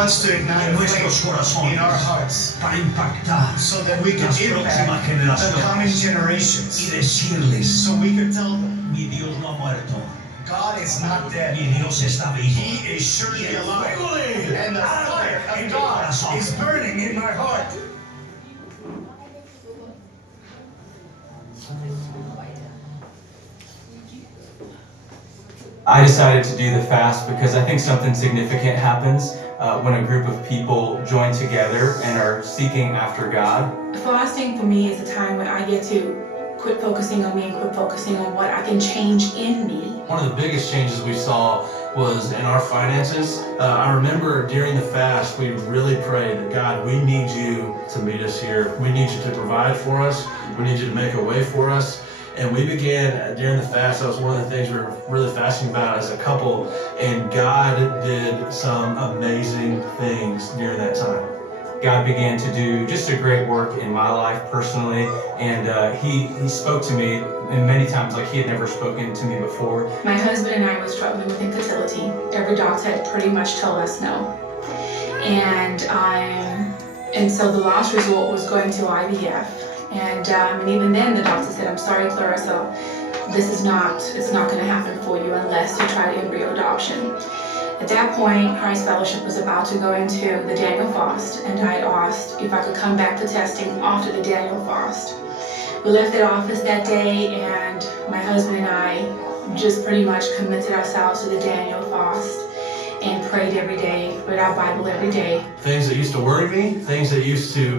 wants to ignite en a nuestros flame corazones in our hearts para impactar so that we can las próximas impact the coming generaciones y generations. decirles, So we can tell them, mi Dios no ha muerto, God is not dead. mi Dios está vivo. He is surely Y el alive. fuego de Él And the fire arde en of mi God corazón. is burning in my heart. I decided to do the fast because I think something significant happens when a group of people join together and are seeking after God. Fasting for me is a time when I get to quit focusing on me and quit focusing on what I can change in me. One of the biggest changes we saw was in our finances. I remember during the fast, we really prayed that God, we need you to meet us here. We need you to provide for us. We need you to make a way for us. And we began during the fast, that was one of the things we were really fasting about as a couple, and God did some amazing things during that time. God began to do just a great work in my life personally, and he spoke to me in many times like he had never spoken to me before. My husband and I were struggling with infertility. Every doctor had pretty much told us no. And so the last resort was going to IVF. And even then the doctor said, I'm sorry, Clarissa, it's not going to happen for you unless you try embryo adoption. At that point, Christ Fellowship was about to go into the Daniel fast, and I asked if I could come back for testing after the Daniel fast. We left the office that day, and my husband and I just pretty much committed ourselves to the Daniel fast and prayed every day, read our Bible every day. Things that used to worry me, things that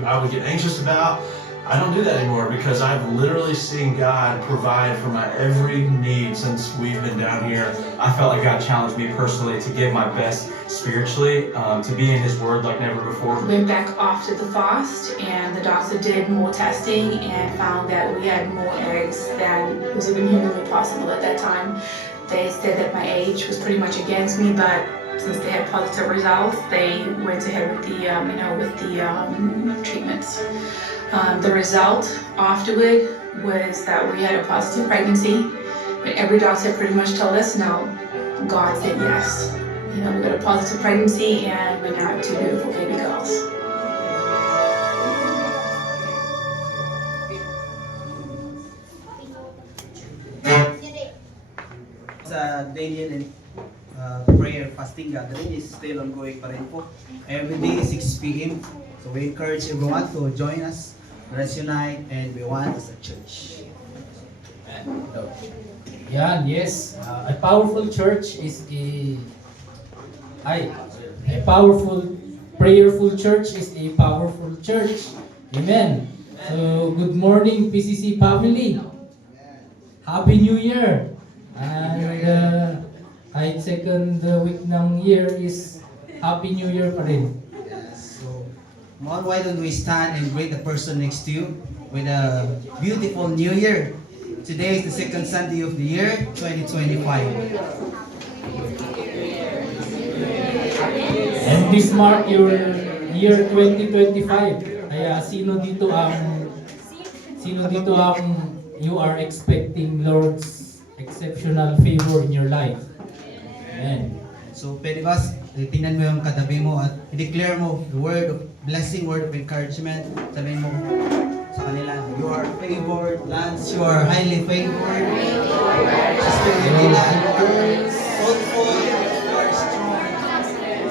I would get anxious about, I don't do that anymore because I've literally seen God provide for my every need since we've been down here. I felt like God challenged me personally to give my best spiritually, to be in His Word like never before. We went back after the fast, and the doctor did more testing and found that we had more eggs than was even humanly possible at that time. They said that my age was pretty much against me, but since they had positive results, they went ahead with the treatments. The result afterward was that we had a positive pregnancy, but every doctor pretty much told us no. God said yes. We got a positive pregnancy, and we now have two beautiful baby girls. Daniel and prayer fasting gathering is still ongoing pa rin po. Every day 6 p.m. So we encourage everyone to join us. Let's unite and be one as a church. Yeah, yes. A powerful church is a powerful, prayerful church is a powerful church. Amen. So, good morning, PCC family. Happy New Year. And kahit second week ng year is Happy New Year pa rin. Mom, why don't we stand and greet the person next to you with a beautiful New Year. Today is the second Sunday of the year, 2025. And this mark your year 2025. Kaya sino dito ang you are expecting Lord's exceptional favor in your life? Amen. So, pwede ba, tingnan mo yung katabi mo at i-declare mo the word of blessing, word of encouragement. Sabihin mo sa kanila, you are favored. Lance, you are highly favored. Sister Manila, you are faithful. You are strong.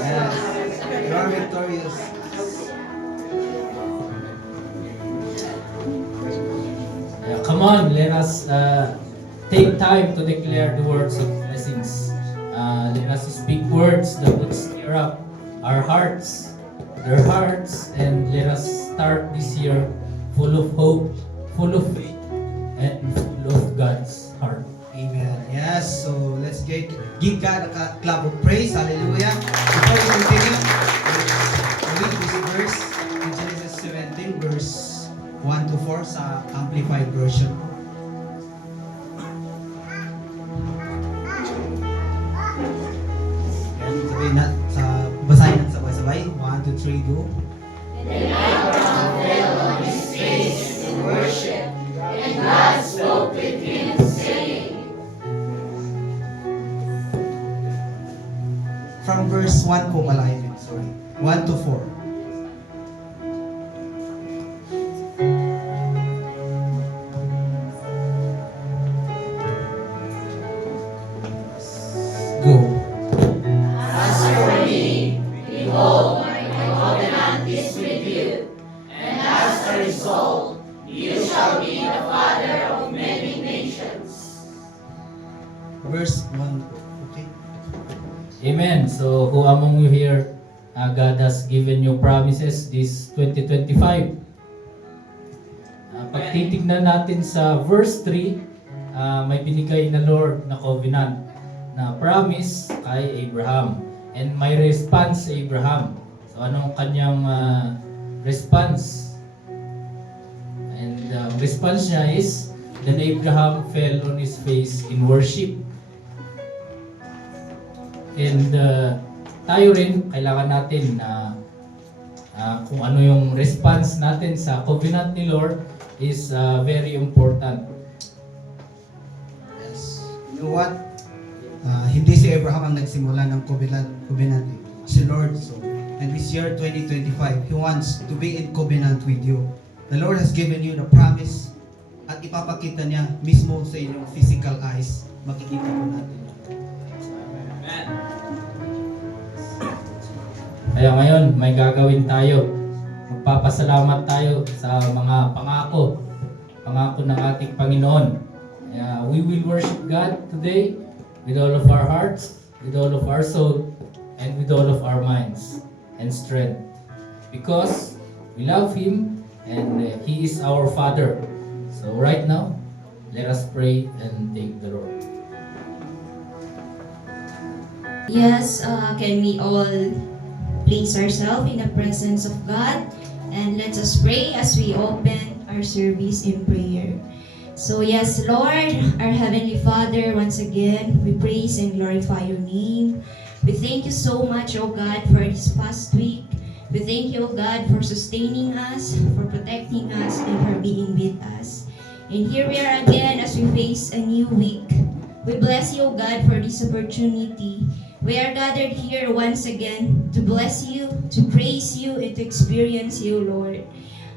Yes. You are victorious. Yeah, come on, let us take time to declare the words of blessings. Let us speak words that would stir up our hearts, their hearts, and let us start this year full of hope, full of faith, and full of God's heart. Amen. Yes, so let's give God a clap of praise. Hallelujah. Before we continue, read this verse in Genesis 17, verse 1 to 4 sa Amplified Version. Yan, sabihin na, basahin natin sabay-sabay. 1, 2, 3, go. And Abraham fell on his face to worship, and God spoke with him, saying. From verse 1 po pala yun, sorry. 1 to 4. Go. As for me, behold, my covenant is with you, and as a result, you shall be the father of many nations. Verse 1. Okay. Amen. So who among you here, God has given you promises this 2025? Pag titignan natin sa verse 3, may binigay na Lord na covenant na promise kay Abraham. And may response sa Abraham. So anong kanyang response? And response niya is, then Abraham fell on his face in worship. And tayo rin, kailangan natin na kung ano yung response natin sa covenant ni Lord is very important. Yes. You know what? Hindi si Abraham ang nagsimula ng covenant, si Lord. So, and this year 2025, He wants to be in covenant with you. The Lord has given you the promise at ipapakita niya mismo sa inyong physical eyes. Makikita po natin. Amen. Kaya ngayon, may gagawin tayo. Magpapasalamat tayo sa mga pangako ng ating Panginoon. We will worship God today with all of our hearts, with all of our soul, and with all of our minds and strength. Because we love Him and He is our Father. So right now, let us pray and thank the Lord. Yes, can we all place ourselves in the presence of God, and let us pray as we open our service in prayer. So yes, Lord, our Heavenly Father, once again, we praise and glorify your name. We thank you so much, O God, for this past week. We thank you, O God, for sustaining us, for protecting us, and for being with us. And here we are again as we face a new week. We bless you, O God, for this opportunity. We are gathered here once again to bless you, to praise you, and to experience you, Lord.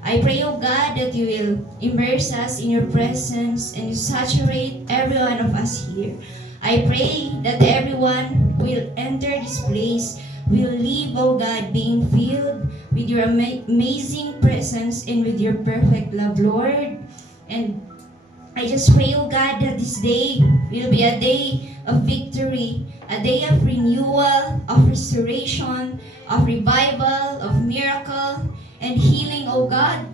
I pray, O God, that you will immerse us in your presence and you saturate every one of us here. I pray that everyone will enter this place, will leave, O God, being filled with your amazing presence and with your perfect love, Lord. And I just pray, O God, that this day will be a day of victory, a day of renewal, of restoration, of revival, of miracle, and healing, O God.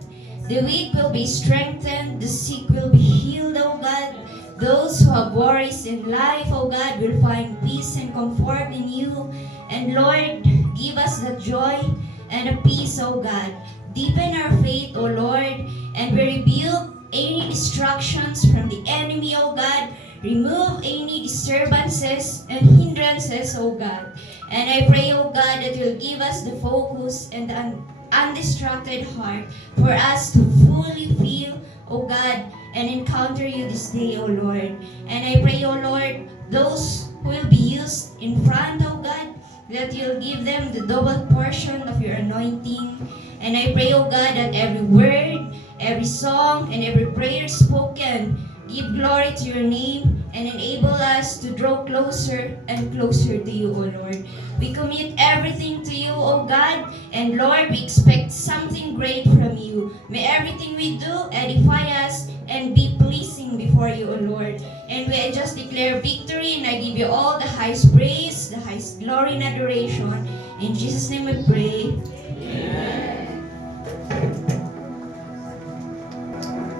The weak will be strengthened, the sick will be healed, O God. Those who have worries in life, O God, will find peace and comfort in you. And Lord, give us the joy and the peace, O God. Deepen our faith, O Lord, and we rebuke any distractions from the enemy, O God. Remove any disturbances and hindrances, O God. And I pray, O God, that you'll give us the focus and the undistracted heart for us to fully feel, O God, and encounter you this day, O Lord. And I pray, O Lord, those who will be used in front, O God, that you'll give them the double portion of your anointing. And I pray, O God, that every word, every song, and every prayer spoken give glory to your name and enable us to draw closer and closer to you, O Lord. We commit everything to you, O God, and Lord, we expect something great from you. May everything we do edify us and be pleasing before you, O Lord. And we just declare victory, and I give you all the highest praise, the highest glory and adoration. In Jesus' name we pray. Amen.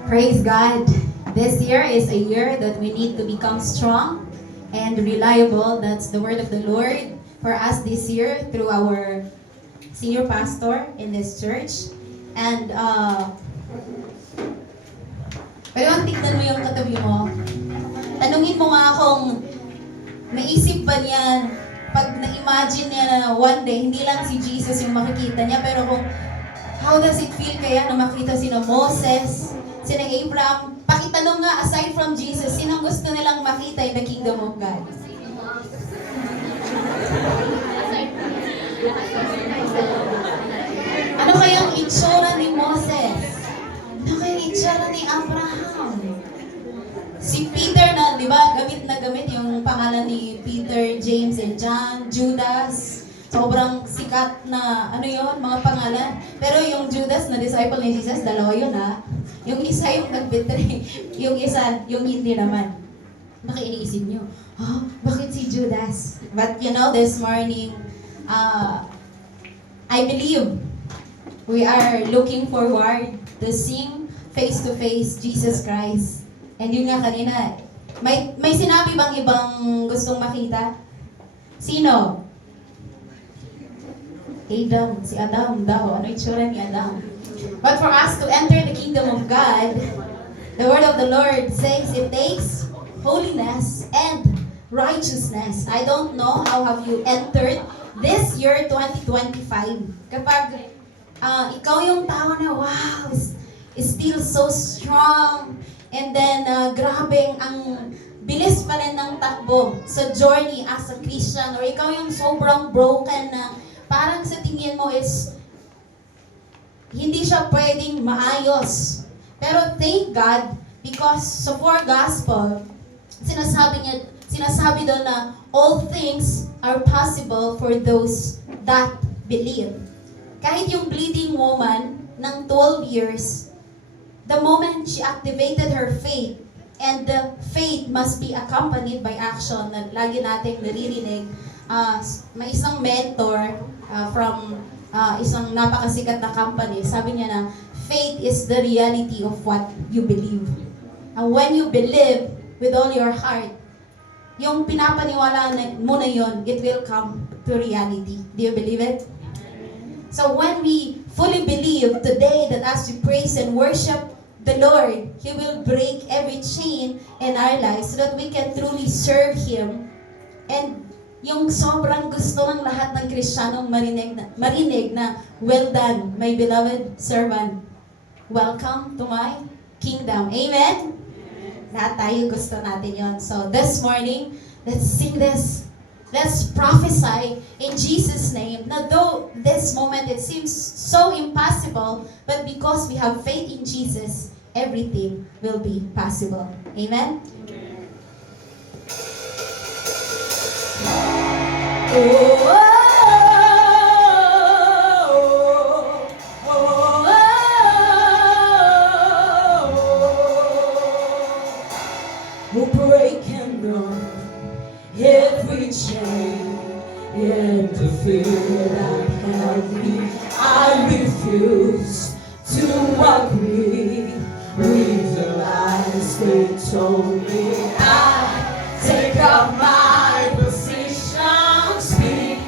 Praise God. This year is a year that we need to become strong and reliable. That's the word of the Lord for us this year through our senior pastor in this church. And pero tignan mo yung katabi mo. Tanungin mo nga kung naisip ba niya, pag na-imagine niya na one day, hindi lang si Jesus yung makikita niya, pero kung how does it feel kaya na makita sina Moses, sina Abraham, pakitanong nga, aside from Jesus, sinong gusto nilang makita in the kingdom of God? John, Judas. Sobrang sikat na, ano yon mga pangalan. Pero yung Judas na disciple ni Jesus, dalawa yun ha. Yung isa yung nag-betray, yung isa, yung hindi naman. Baka iniisip nyo, bakit si Judas? But you know, this morning, I believe we are looking forward to seeing face-to-face Jesus Christ. And yun nga kanina, may sinabi bang ibang gustong makita? Sino? Si Adam daw. Ano itsura ni Adam? But for us to enter the kingdom of God, the word of the Lord says it takes holiness and righteousness. I don't know how have you entered this year 2025. Kapag ikaw yung tao na wow, is still so strong, and then grabe ang bilis pa rin ng takbo sa journey as a Christian, or ikaw yung sobrang broken na parang sa tingin mo is hindi siya pwedeng maayos. Pero thank God, because sa four gospel, sinasabi doon na all things are possible for those that believe. Kahit yung bleeding woman ng 12 years, the moment she activated her faith, and the faith must be accompanied by action na lagi nating naririnig. May isang mentor from isang napakasikat na company, sabi niya na, faith is the reality of what you believe. And when you believe with all your heart, yung pinapaniwala mo na yun, it will come to reality. Do you believe it? So when we fully believe today that as we praise and worship the Lord, He will break every chain in our lives so that we can truly serve Him. And yung sobrang gusto ng lahat ng Kristiyanong marinig na, well done, my beloved servant. Welcome to my kingdom. Amen? Lahat tayo gusto natin yon. So this morning, let's sing this. Let's prophesy in Jesus' name. Now though this moment it seems so impossible, but because we have faith in Jesus, everything will be possible. Amen? Break and run every chain and the fear that held me. I refuse to agree with the lies they told me. I take up my position, speak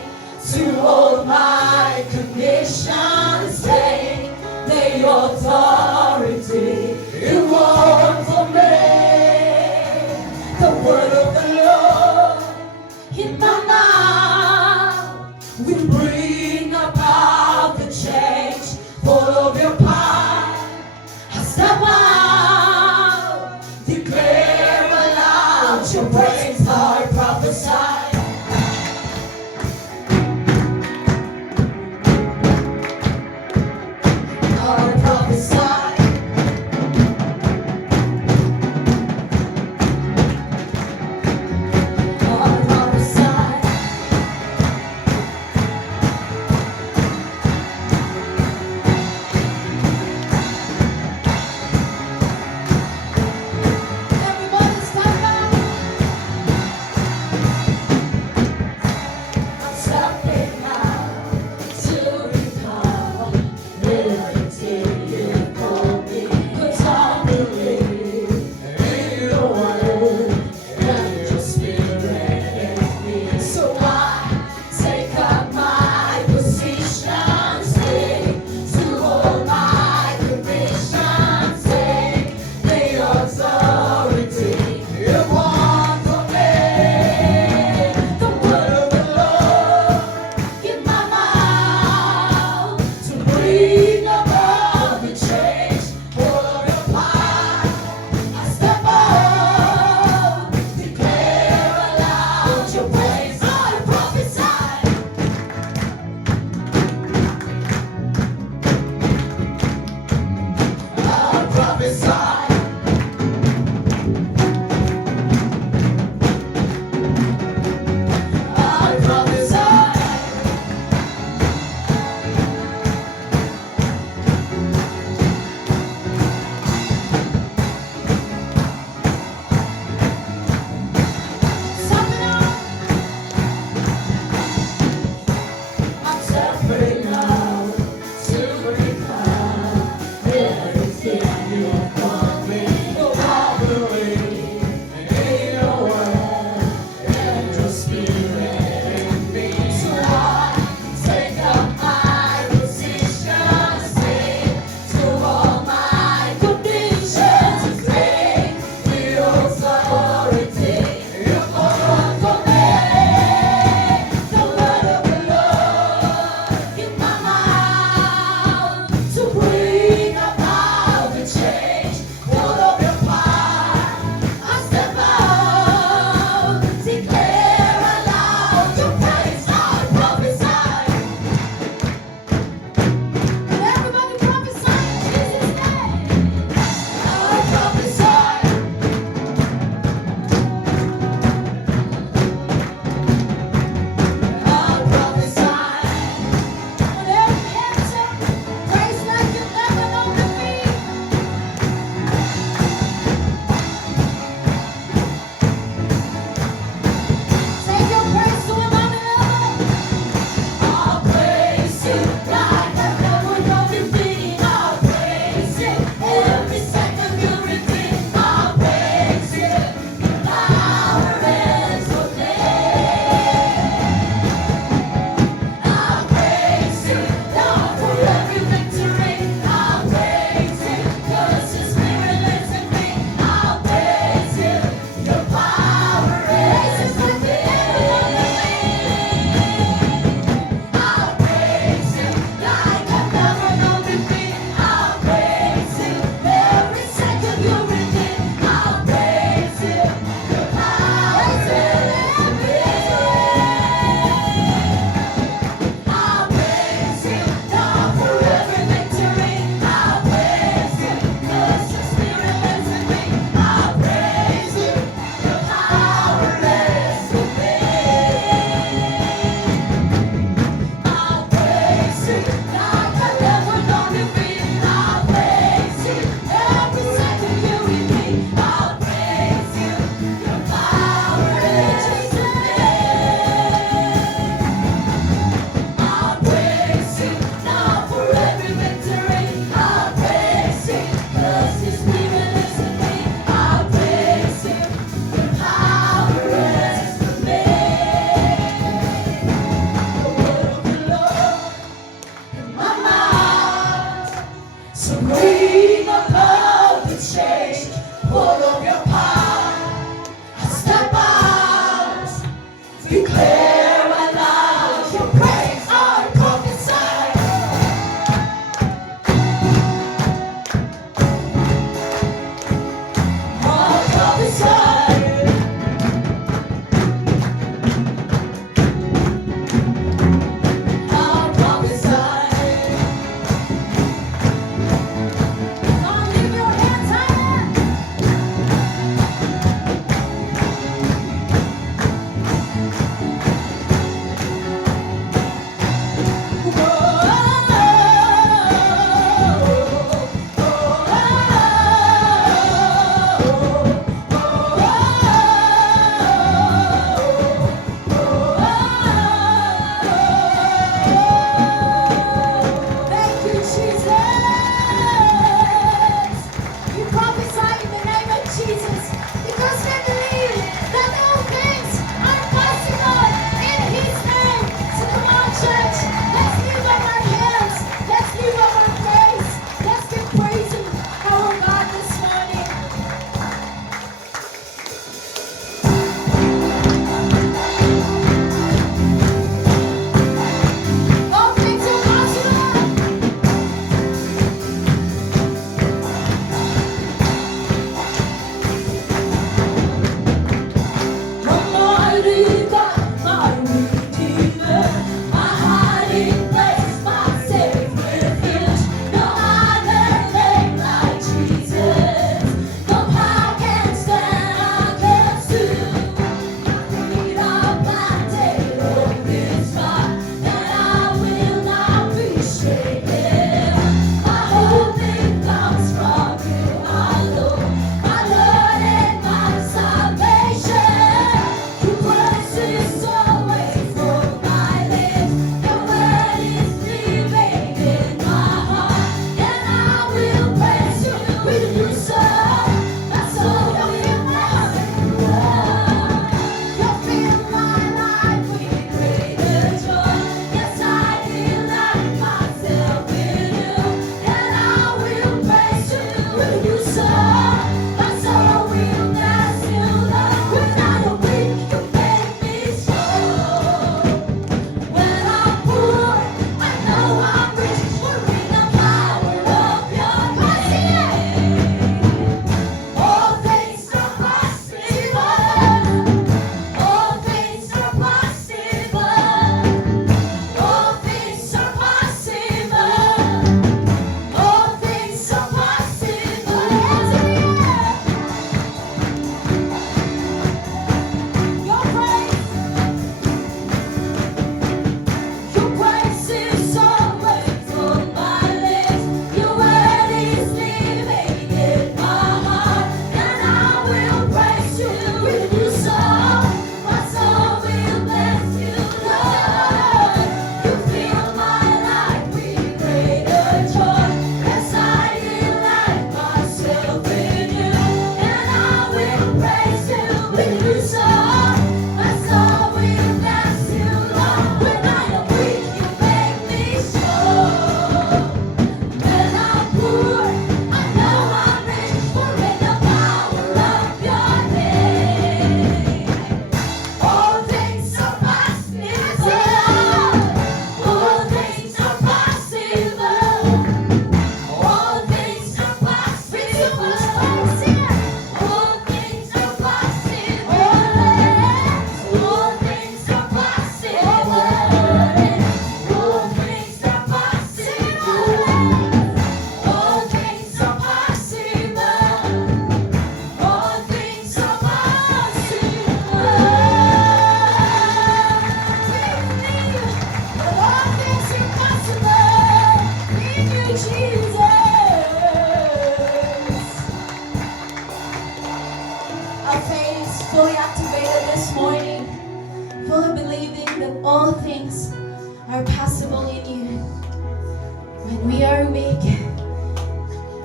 When we are weak,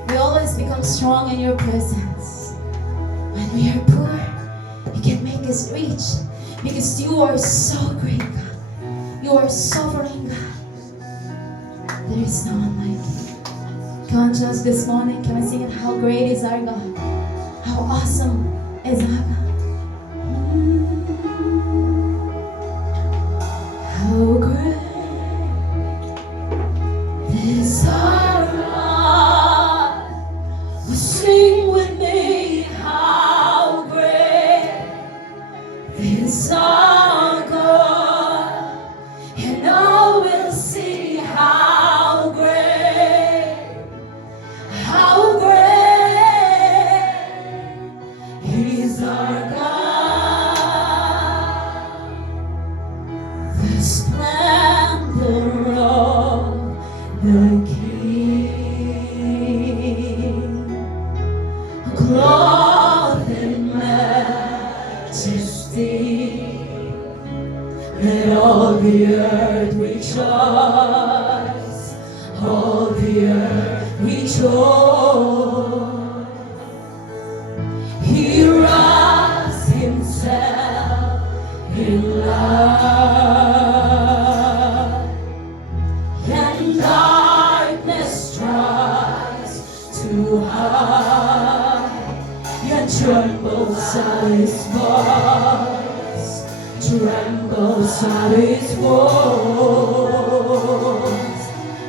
we always become strong in your presence. When we are poor, you can make us rich because you are so great, God. You are sovereign, God. There is no one like you. Come on, just this morning, can we sing it? How great is our God? How awesome is our God? How great is our God? Oh, sing with me. How great is our God? And all will see how great is our God. The splendor of the King, clothed in majesty. Let all the earth rejoice, all the earth rejoice. He wraps himself in love, and darkness tries to hide, yet trembles at his voice, trembles at his voice.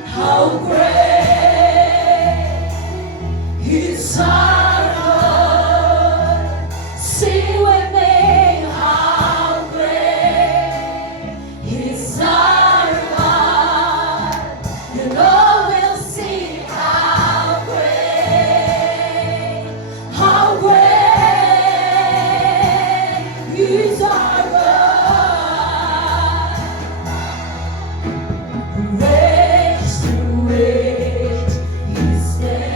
How great is our God? Sing with me, how great is our God? And all will see how great is our God. Raise to age he stands,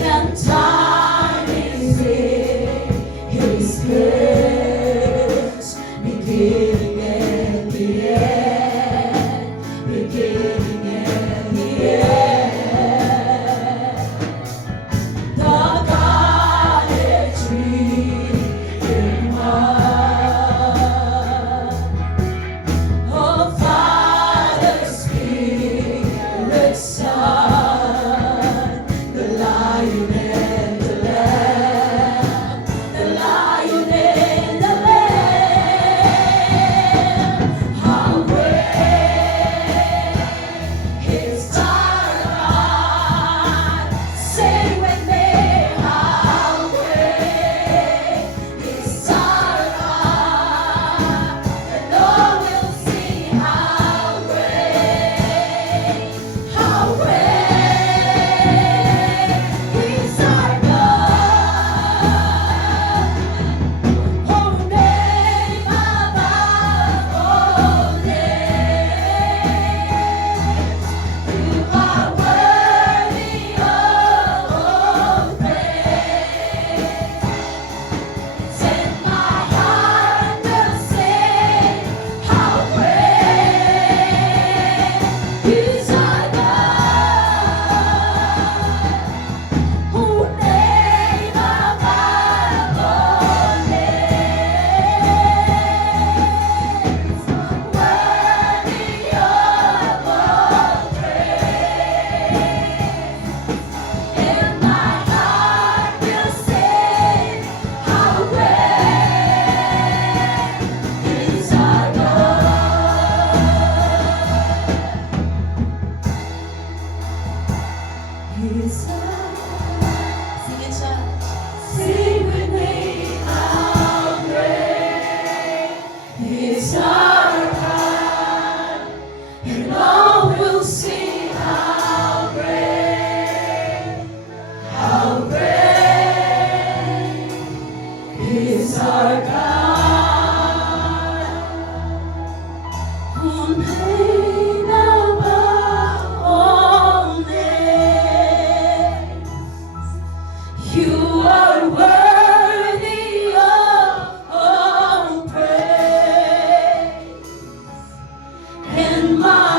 and time is in his hands, beginning and the end, beginning and the end. The Godhead tree in one, oh Father, Spirit, Son, the Lion and the Lamb, the Lion and the Lamb. How great is our God? Say with me, how great is our God? And all will see how great is our God. Oh, name above all names, you are worthy of all praise. Set my heart to sing, how great is our God. Oh, name above all names, worthy of all praise. And my heart will sing, how great is our God. He's sing it, church. Sing with me, how great is our God, and all will see how great is our God. Oh, name above all names, you are worthy of all praise. And my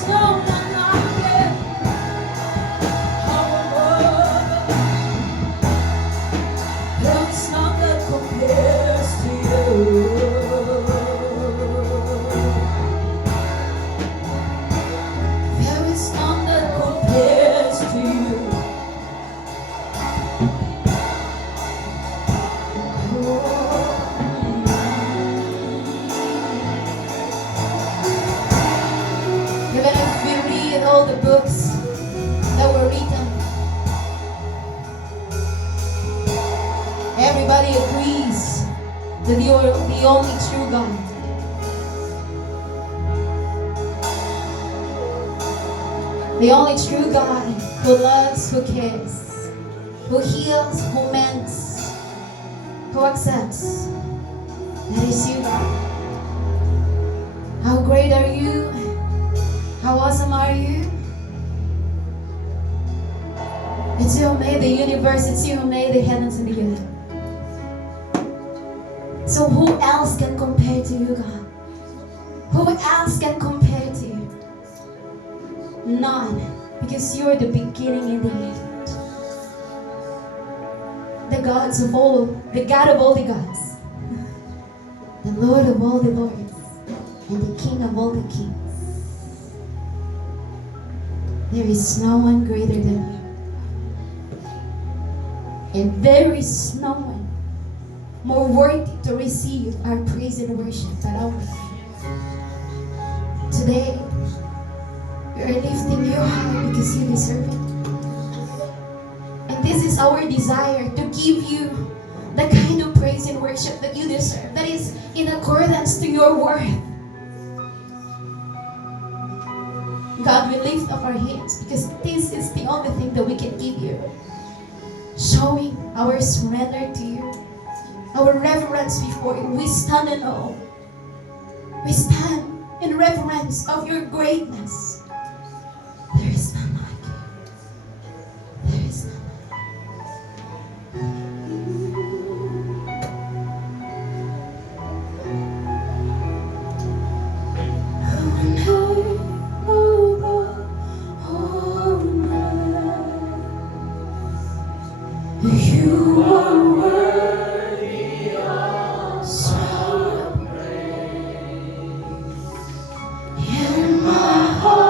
is no one like you. There is none that compares to you. There is none that compares to you. Even if we read all the books that were written, everybody agrees that you're the only true God. The only true God who loves, who cares, who heals, who mends, who accepts. That is you, God. How great are you? How awesome are you? It's you who made the universe. It's you who made the heavens and the earth. So who else can compare to you, God? Who else can compare to you? None. Because you're the beginning and the end. The gods of all, the God of all the gods. The Lord of all the lords. And the King of all the kings. There is no one greater than you. And there is no one more worthy to receive our praise and worship than our God. Today, we are lifting you high because you deserve it. And this is our desire, to give you the kind of praise and worship that you deserve, that is in accordance to your worth. God, we lift up our hands because this is the only thing that we can give you. Showing our surrender to you, our reverence before you. We stand in awe. We stand in reverence of your greatness. There is none like you. There is none You are worthy of our praise. In my heart.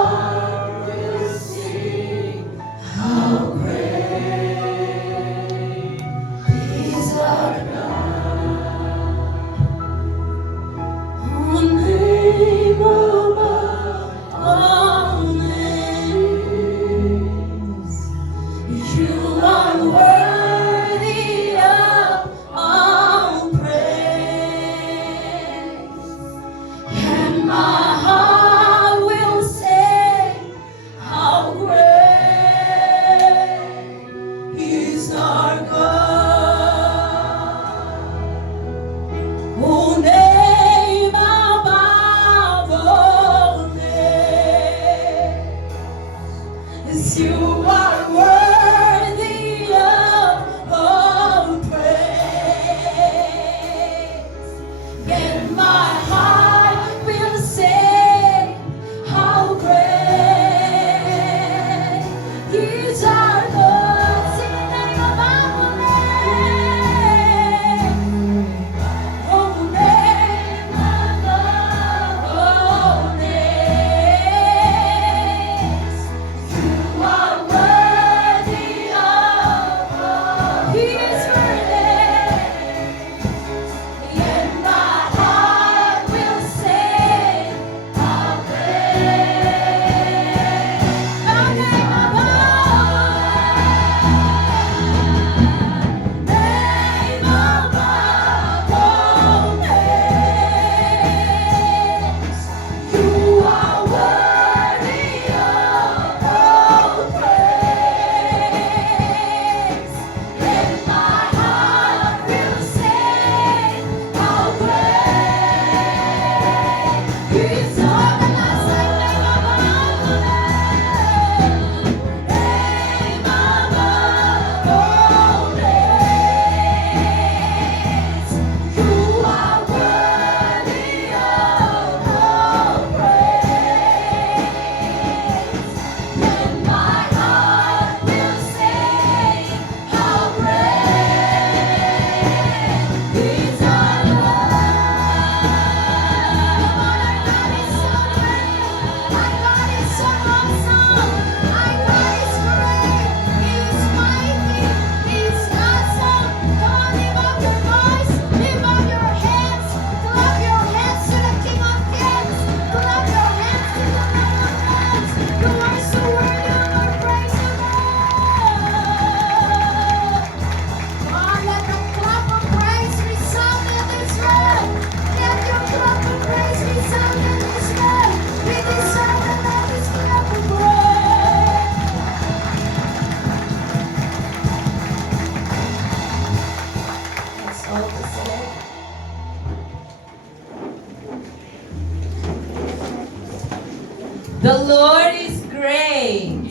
The Lord is great.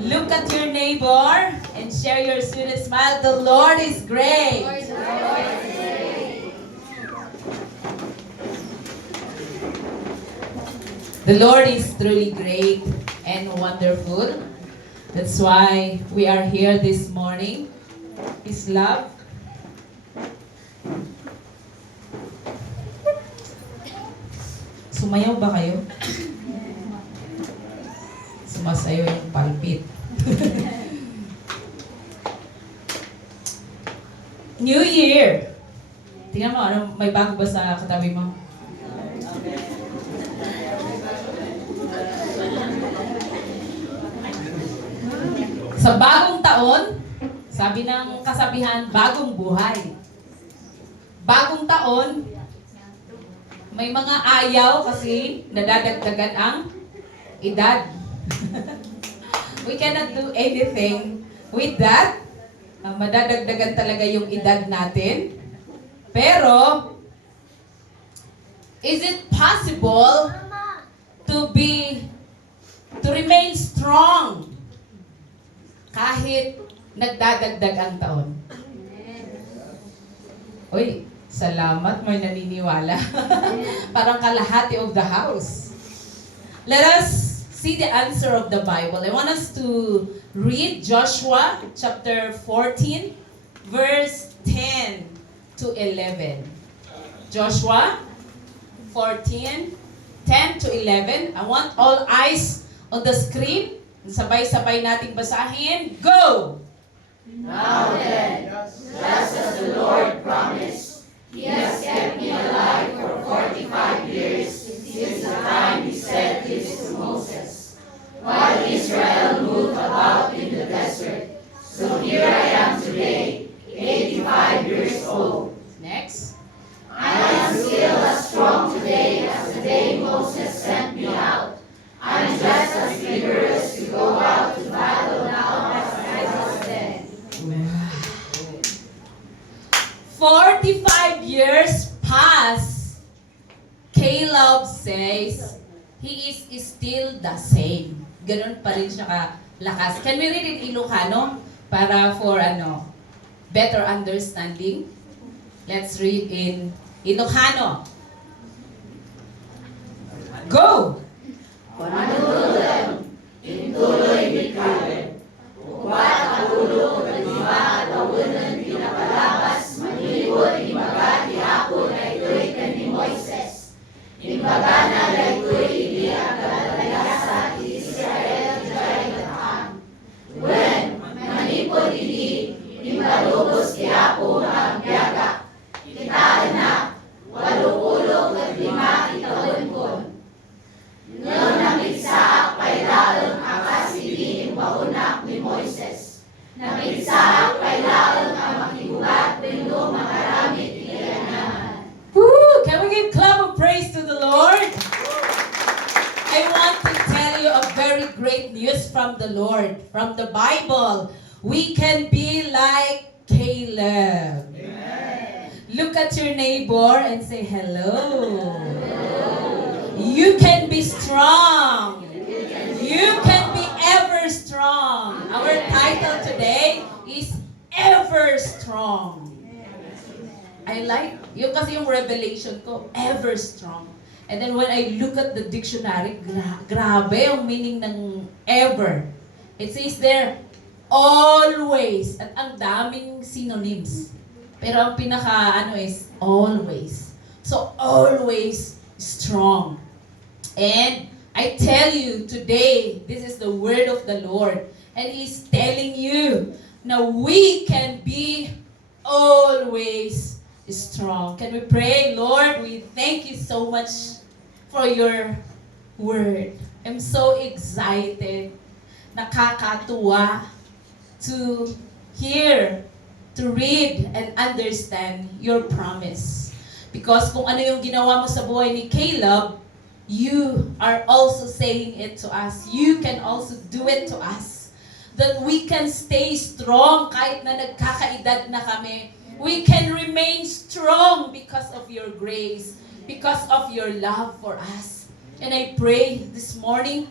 Look at your neighbor and share your sweetest smile. The Lord is great. The Lord is truly great and wonderful. That's why we are here this morning. His love. Sumayaw ba kayo? Sumasayaw yung palpit. New Year! Tingnan mo, ano, may bago ba sa katabi mo? Sa bagong taon, sabi ng kasabihan, bagong buhay. Bagong taon, may mga ayaw kasi nadadagdagan ang edad. We cannot do anything with that. Madadagdagan talaga yung edad natin. Pero, is it possible to remain strong kahit nagdadagdag ang taon? Uy, salamat, may naniniwala. Parang kalahati of the house. Let us see the answer of the Bible. I want us to read Joshua chapter 14, verse 10 to 11. Joshua 14, 10 to 11. I want all eyes on the screen. Sabay-sabay nating basahin. Go! Now then, just as the Lord promised, He has kept me alive for 45 years since the time He said this to Moses, while Israel moved about in the desert. So here I am today, 85 years old. Next. I am still as strong today as the day Moses sent me out. I'm just as vigorous to go out to battle now as I was then. 45 years pass. Caleb says, he is still the same. Ganun pa rin siya kalakas. Can we read in Ilocano? Para for better understanding. Let's read in Ilocano. Go! Panululan, intuloy bigkain. Ukwat ang ulo, kalima at awunan pinapalabas, manibot, imbaga, tihapon, ay ito'y kani Moises. Imbaga na ito'y hindi ang kalalasa, Israel, jay kataan. When, manipod hindi, imbalubos tihapon ang biyaga. Kitaan na, 80 at 5 itawon ko. Noon namigsaak pailaang akas hindi imbahunak ni Moises. Namigsaak pailaang ang makibugat pindo makaramit iyanan. Woo! Can we give clap of praise to the Lord? I want to tell you a very great news from the Lord, from the Bible. We can be like Caleb. Amen. Look at your neighbor and say hello. You can be strong. You can be ever strong. Our title today is Ever Strong. I like, yung kasi yung revelation ko, ever strong. And then when I look at the dictionary, grabe yung meaning ng ever. It says there, always. At ang daming synonyms. Pero ang pinaka is always. So always strong. And I tell you today, this is the word of the Lord. And He's telling you, now we can be always strong. Can we pray? Lord, we thank you so much for your word. I'm so excited. Nakakatuwa to hear, to read, and understand your promise. Because kung ano yung ginawa mo sa buhay ni Caleb, you are also saying it to us. You can also do it to us. That we can stay strong kahit na nagkakaedad na kami. We can remain strong because of your grace, because of your love for us. And I pray this morning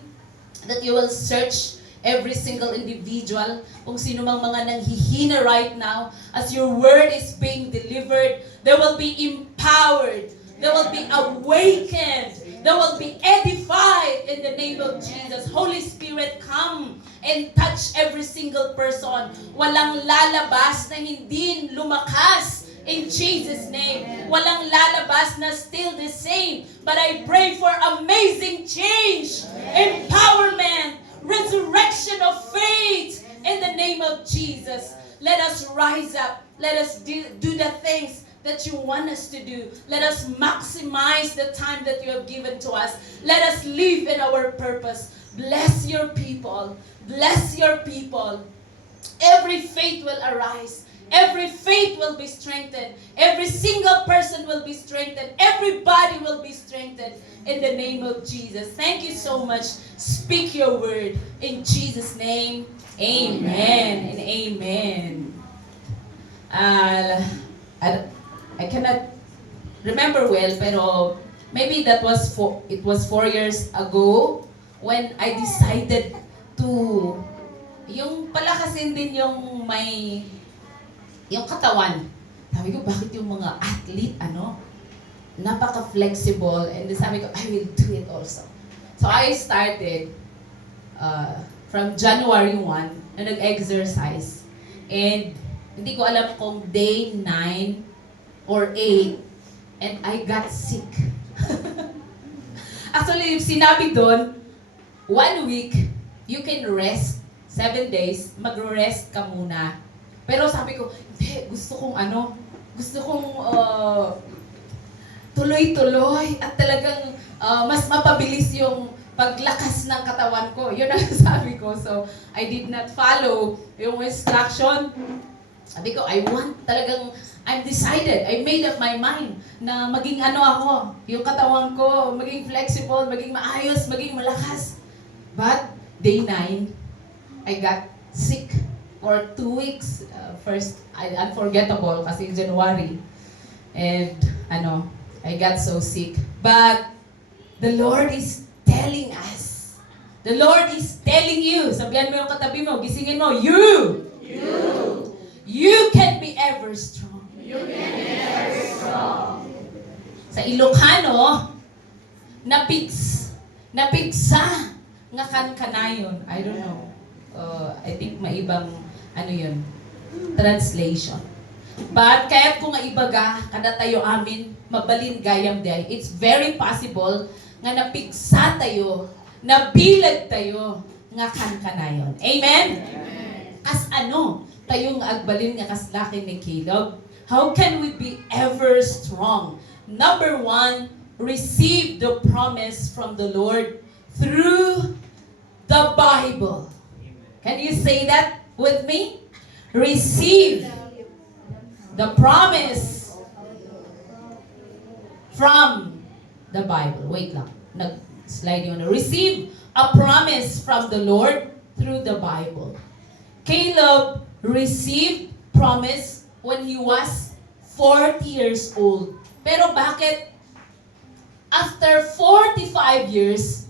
that you will search every single individual, kung sino mang mga nanghihina right now, as your word is being delivered, they will be empowered, they will be awakened, they will be edified in the name of Jesus. Holy Spirit, come and touch every single person. Walang lalabas na hindi lumakas in Jesus' name. Walang lalabas na still the same. But I pray for amazing change, empowerment, resurrection of faith in the name of Jesus. Let us rise up. Let us do the things that you want us to do. Let us maximize the time that you have given to us. Let us live in our purpose. Bless your people. Bless your people. Every faith will arise. Every faith will be strengthened. Every single person will be strengthened. Everybody will be strengthened in the name of Jesus. Thank you so much. Speak your word in Jesus' name. Amen and amen. I cannot remember well, pero maybe it was 4 years ago when I decided to yung palakasin din yung yung katawan. Sabi ko, bakit yung mga athlete, napaka-flexible, and then sabi ko, I will do it also. So I started from January 1 na nag-exercise, and hindi ko alam kung day 9 or 8, and I got sick. Actually, sinabi doon, 1 week, you can rest, 7 days, mag-rest ka muna. Pero sabi ko, hindi, gusto kong tuloy-tuloy at talagang mas mapabilis yung paglakas ng katawan ko. Yun ang sabi ko. So, I did not follow yung instruction. Sabi ko, I'm decided, I made up my mind na maging ako, yung katawan ko, maging flexible, maging maayos, maging malakas. But, day 9, I got sick for 2 weeks. First, unforgettable kasi January. And, I got so sick. But, the Lord is telling us. The Lord is telling you. Sabihan mo yung katabi mo, gisingin mo, You can be ever strong. You can be ever strong. Sa Ilocano, napigsa nga kanayon. I don't know. I think maibang yun, translation. But kahit kung ibaga, kada tayo amin, mabalin gayam day, it's very possible nga napigsa tayo, nabilag tayo, nga kanayon. Amen? Kas tayong agbalin nga kaslakin ni Caleb. How can we be ever strong? Number 1, receive the promise from the Lord through the Bible. Can you say that with me? Receive the promise from the Bible. Wait lang. Nag-slide yun. Receive a promise from the Lord through the Bible. Caleb received promise when he was 40 years old. Pero bakit after 45 years,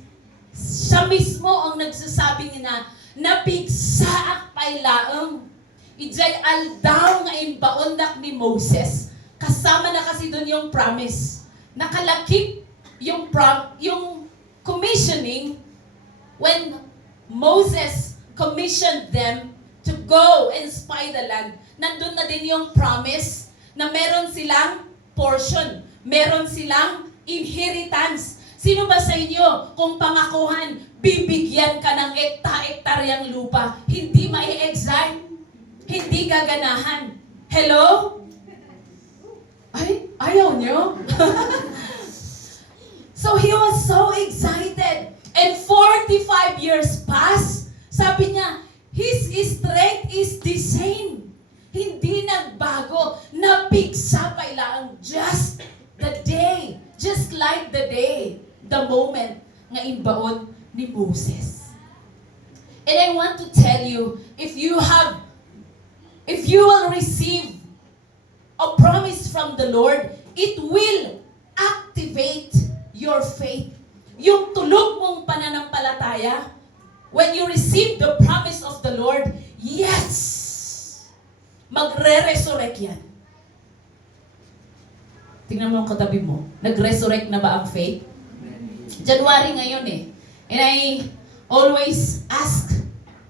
siya mismo ang nagsasabing na napigsa ak pailaang. Ijay aldaw nga imbaondak ni Moses. Kasama na kasi doon yung promise. Nakalakip yung commissioning when Moses commissioned them to go and spy the land. Nandun na din yung promise na meron silang portion. Meron silang inheritance. Sino ba sa inyo, kung pangakuhan, bibigyan ka ng ekta-ektaryang lupa, hindi mai-exile, hindi gaganahan? Hello? Ay, ayaw nyo? So he was so excited. And 45 years passed. Sabi niya, his strength is the same. Hindi nagbago. Napigsa pa ilang just the day. Just like the day, the moment nga imbaon ni Moses. And I want to tell you, if you will receive a promise from the Lord, it will activate your faith. yung tulog mong pananampalataya, when you receive the promise of the Lord, yes, magre-resurrect yan. Tingnan mo ang katabi mo. Nag-resurrect na ba ang faith? January ngayon eh. And I always ask,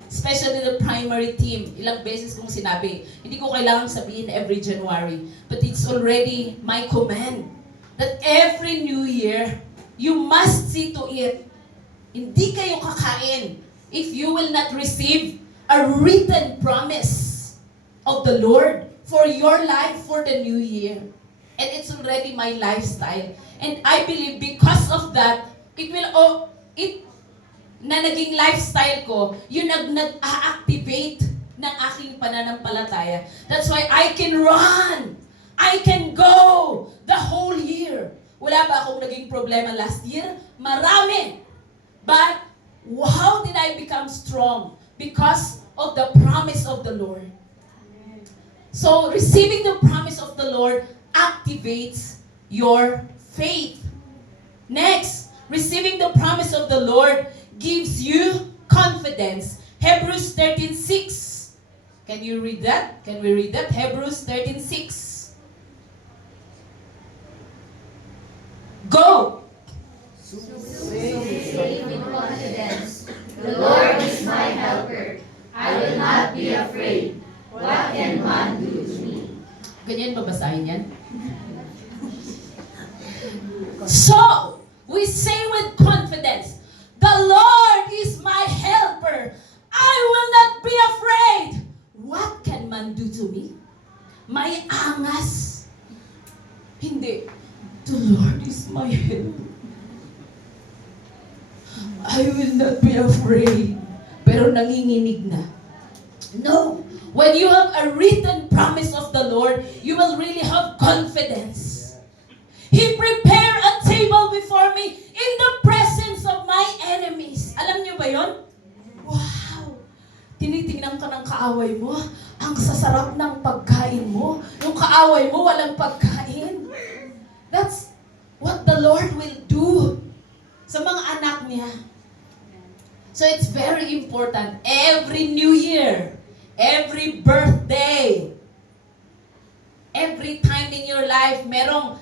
especially the primary team, ilang beses kong sinabi, hindi ko kailangang sabihin every January, but it's already my command that every New Year, you must see to it. Hindi kayo kakain if you will not receive a written promise of the Lord for your life for the new year. And it's already my lifestyle. And I believe because of that, na naging lifestyle ko, yun nag-activate ng aking pananampalataya. That's why I can run. I can go the whole year. Wala ba akong naging problema last year? Marami. But how did I become strong? Because of the promise of the Lord. So, receiving the promise of the Lord activates your faith. Next, receiving the promise of the Lord gives you confidence. Hebrews 13:6. Can you read that? Can we read that? Hebrews 13:6. Go! Say with confidence, the Lord is my helper. I will not be afraid. What can man do to me? Ganyan babasahin yan? So, we say with confidence, the Lord is my helper. I will not be afraid. What can man do to me? May angas. Hindi. The Lord is my helper. I will not be afraid. Pero nanginginig na. No. When you have a written promise of the Lord, you will really have confidence. He prepared a table before me in the presence of my enemies. Alam niyo ba yon? Wow! Tinitingnan ka ng kaaway mo. Ang sasarap ng pagkain mo. Yung kaaway mo, walang pagkain. That's what the Lord will do sa mga anak niya. So it's very important. Every New Year, every birthday, every time in your life, merong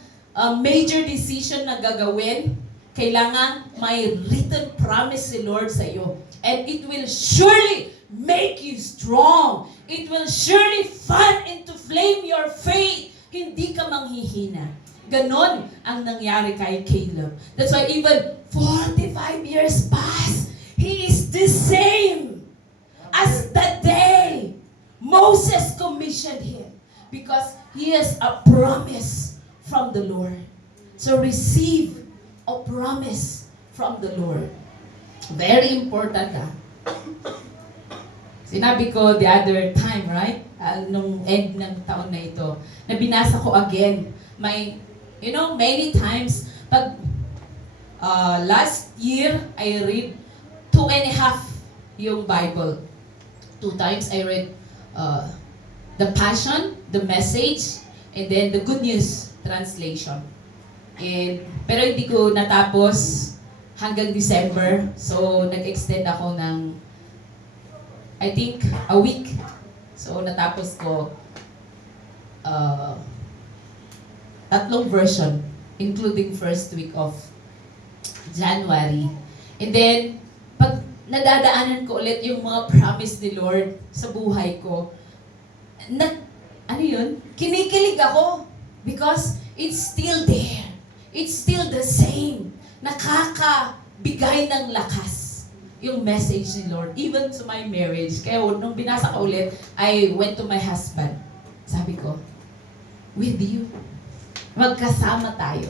major decision na gagawin, kailangan may written promise si Lord sa iyo. And it will surely make you strong. It will surely fan into flame your faith. Hindi ka manghihina. Ganon ang nangyari kay Caleb. That's why even 45 years passed, he is the same as the day Moses commissioned him, because he has a promise from the Lord. So receive a promise from the Lord. Very important. Sinabi ko the other time, right? Nung end ng taon na ito, na binasa ko again. Many times, pag last year, I read 2.5 yung Bible. 2 times I read the Passion, the Message, and then the Good News translation. Pero hindi ko natapos hanggang December. So, nag-extend ako ng, I think, a week. So, natapos ko 3 version, including first week of January. And then, pag nadadaanan ko ulit yung mga promise ni Lord sa buhay ko, kinikilig ako because it's still there. It's still the same. Nakakabigay ng lakas yung message ni Lord, even to my marriage. Kaya nung binasa ko ulit, I went to my husband. Sabi ko, with you, magkasama tayo.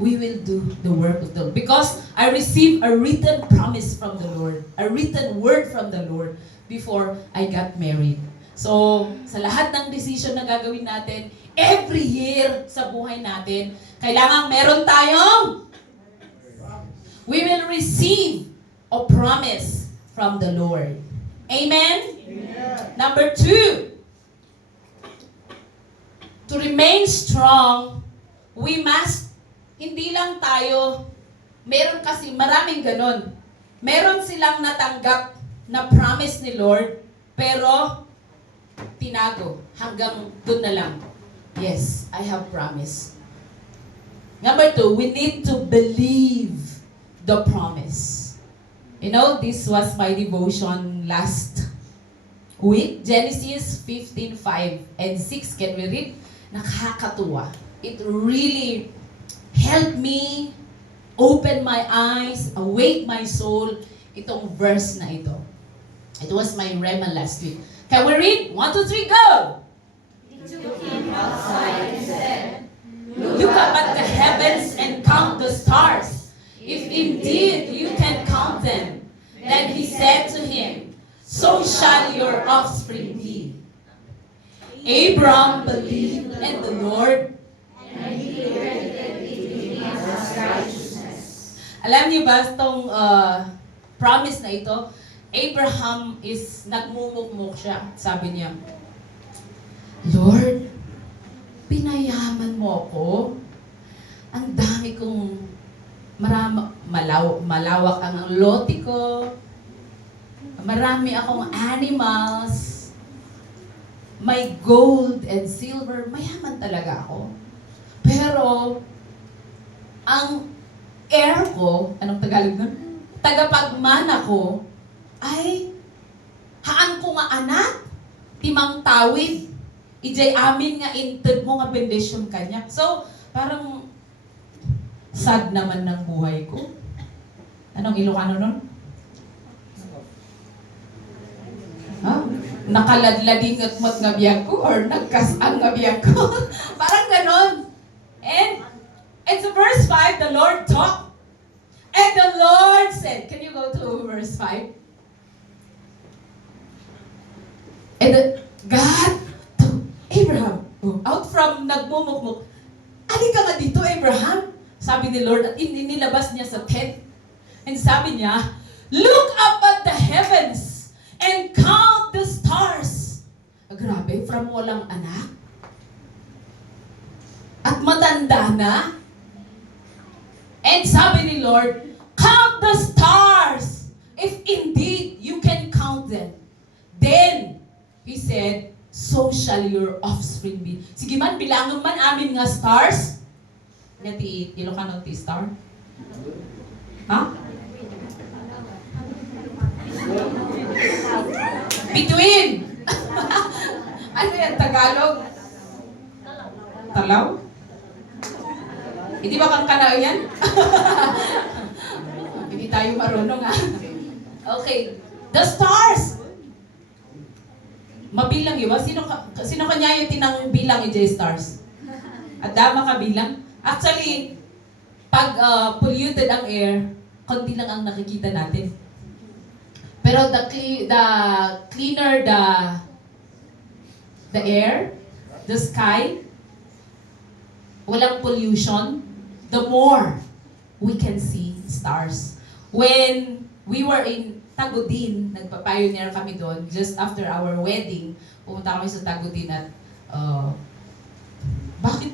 We will do the work of the Lord. Because I received a written promise from the Lord, a written word from the Lord before I got married. So, sa lahat ng decision na gagawin natin, every year sa buhay natin, kailangan meron tayong, we will receive a promise from the Lord. Amen? Amen. Number 2, to remain strong, we must, hindi lang tayo Meron kasi maraming ganon. Meron silang natanggap na promise ni Lord, pero tinago. Hanggang doon na lang. Yes, I have promise. Number 2, we need to believe the promise. You know, this was my devotion last week. Genesis 15:5 and 6. Can we read? Nakakatuwa. It really helped me open my eyes, awake my soul, itong verse na ito. It was my rema last week. Can we read? 1, 2, 3, go! Look up at the heavens and count the stars, if indeed you can count them. Then he said to him, so shall your offspring be. Abram believed in the Lord, and he credited it to him as righteousness. Alam niyo ba itong promise na ito? Abraham is nagmumukmuk siya. Sabi niya, Lord, pinayaman mo ako. Ang dami kong malawak ang lote ko. Marami akong animals. May gold and silver. Mayaman talaga ako. Pero, ang heir ko, anong Tagalog nun? Tagapagmana ko, ay haan ko nga anak, timang tawid. Ijay amin nga inted mo nga bendisyon kanya. So, parang sad naman ng buhay ko. Anong Ilocano nun? Ha? Nakaladlading at mat nga biyag ko or nagkasang nga biyag ko. Parang ganon. And it's verse 5, the Lord talked. And the Lord said, can you go to verse 5? And God to Abraham, out from nagmumukmuk, ali ka nga dito, Abraham. Sabi ni Lord, at inilabas niya sa tent. And sabi niya, look up at the heavens and count the stars. Grabe, from walang anak. At matanda na. And sabi ni Lord, count the stars, if indeed you can count them. Then, He said, so shall your offspring be. Sige man, bilangan man amin nga stars. Nga ti Ilocano ti star? Ha? Between. Ano yan, Tagalog? Talaw? Hindi ba kang kanaw yan? Hindi tayo marunong ha. Okay. The stars. Mabilang yun ba? Sino kanya yung tinang bilang yung stars? At dama ka bilang? Actually, pag polluted ang air, konti lang ang nakikita natin. Pero the cleaner the air, the sky, walang pollution, the more we can see stars. When we were in Tagudin, nagpa-pioneer kami doon, just after our wedding, pumunta kami sa Tagudin at bakit